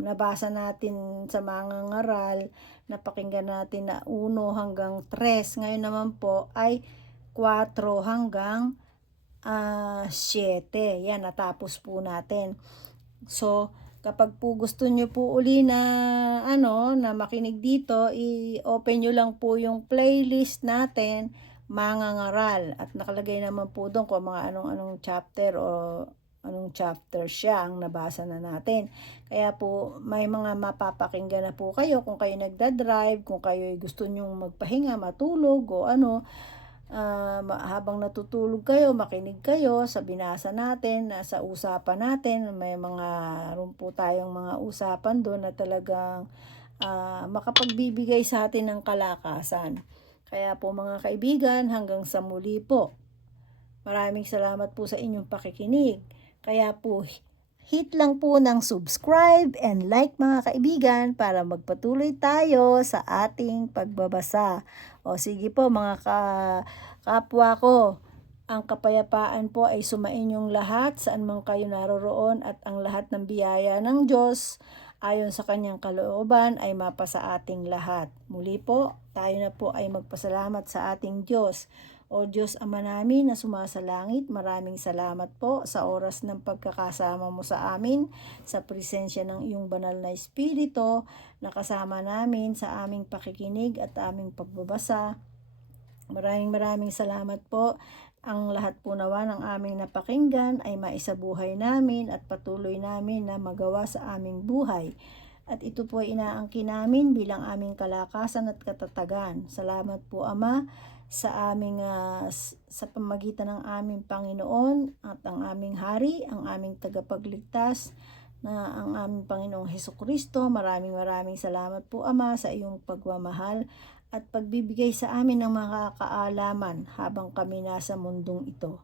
nabasa natin sa mga ngaral, napakinggan natin na 1 hanggang 3. Ngayon naman po ay 4 hanggang 7. Yan, natapos po natin. So, kapag po gusto nyo po uli na na makinig dito, i-open nyo lang po yung playlist natin, mga ngaral. At nakalagay naman po doon kung mga anong chapter o anong chapter siya ang nabasa na natin. Kaya po may mga mapapakinggan na po kayo kung kayo nagdadrive, kung kayo gusto nyong magpahinga, matulog o habang natutulog kayo, makinig kayo sa binasa natin, sa usapan natin. May mga room po tayong mga usapan doon na talagang makapagbibigay sa atin ng kalakasan. Kaya po mga kaibigan, hanggang sa muli po. Maraming salamat po sa inyong pakikinig. Kaya po, hit lang po ng subscribe and like mga kaibigan para magpatuloy tayo sa ating pagbabasa. O sige po mga kapwa ko, ang kapayapaan po ay sumainyong lahat saan man kayo naroroon at ang lahat ng biyaya ng Diyos ayon sa kanyang kalooban ay mapasa ating lahat. Muli po, tayo na po ay magpasalamat sa ating Diyos. O Diyos Ama namin na sumasalangit, maraming salamat po sa oras ng pagkakasama mo sa amin, sa presensya ng iyong banal na Espiritu, na kasama namin sa aming pakikinig at aming pagbabasa. Maraming salamat po. Ang lahat po nawa ng aming napakinggan ay maisabuhay namin at patuloy namin na magawa sa aming buhay. At ito po ay inaangkin namin bilang aming kalakasan at katatagan. Salamat po Ama sa aming sa pamagitan ng aming Panginoon at ang aming Hari, ang aming tagapagligtas na ang aming Panginoong Hesukristo. Maraming salamat po Ama sa iyong pagmamahal at pagbibigay sa amin ng mga kaalaman habang kami nasa mundong ito.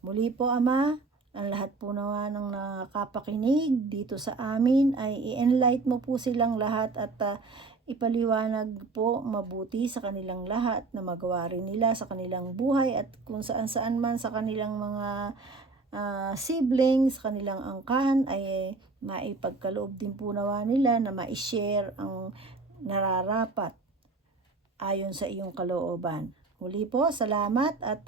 Muli po Ama, ang lahat po nawa ng nakapakinig dito sa amin ay i-enlight mo po silang lahat at ipaliwanag po mabuti sa kanilang lahat na magawa rin nila sa kanilang buhay at kung saan man sa kanilang mga siblings, kanilang angkan ay maipagkaloob din po nawa nila na ma-share ang nararapat ayon sa iyong kalooban. Muli po, salamat at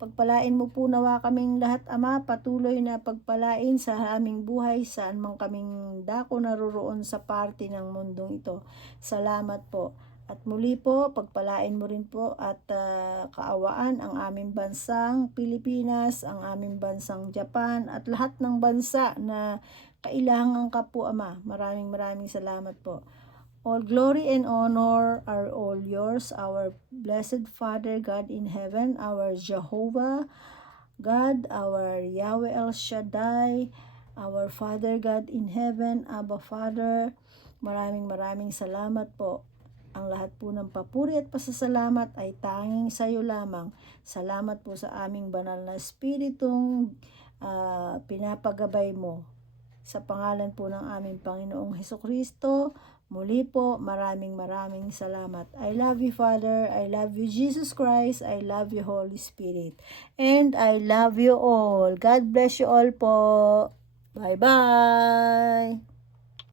pagpalain mo po nawa kaming lahat Ama, patuloy na pagpalain sa aming buhay saan man kaming dako naroroon sa parte ng mundong ito. Salamat po. At muli po, pagpalain mo rin po at kaawaan ang aming bansang Pilipinas, ang aming bansang Japan at lahat ng bansa na Kailangan ka po, Ama. Maraming salamat po. All glory and honor are all yours, our blessed Father, God in heaven, our Jehovah God, our Yahweh El Shaddai, our Father God in heaven, Abba Father. Maraming salamat po. Ang lahat po ng papuri at pasasalamat ay tanging sa iyo lamang. Salamat po sa aming banal na Espiritong pinapagabay mo. Sa pangalan po ng aming Panginoong Hesukristo, muli po, maraming salamat. I love you, Father. I love you, Jesus Christ. I love you, Holy Spirit. And I love you all. God bless you all po. Bye-bye.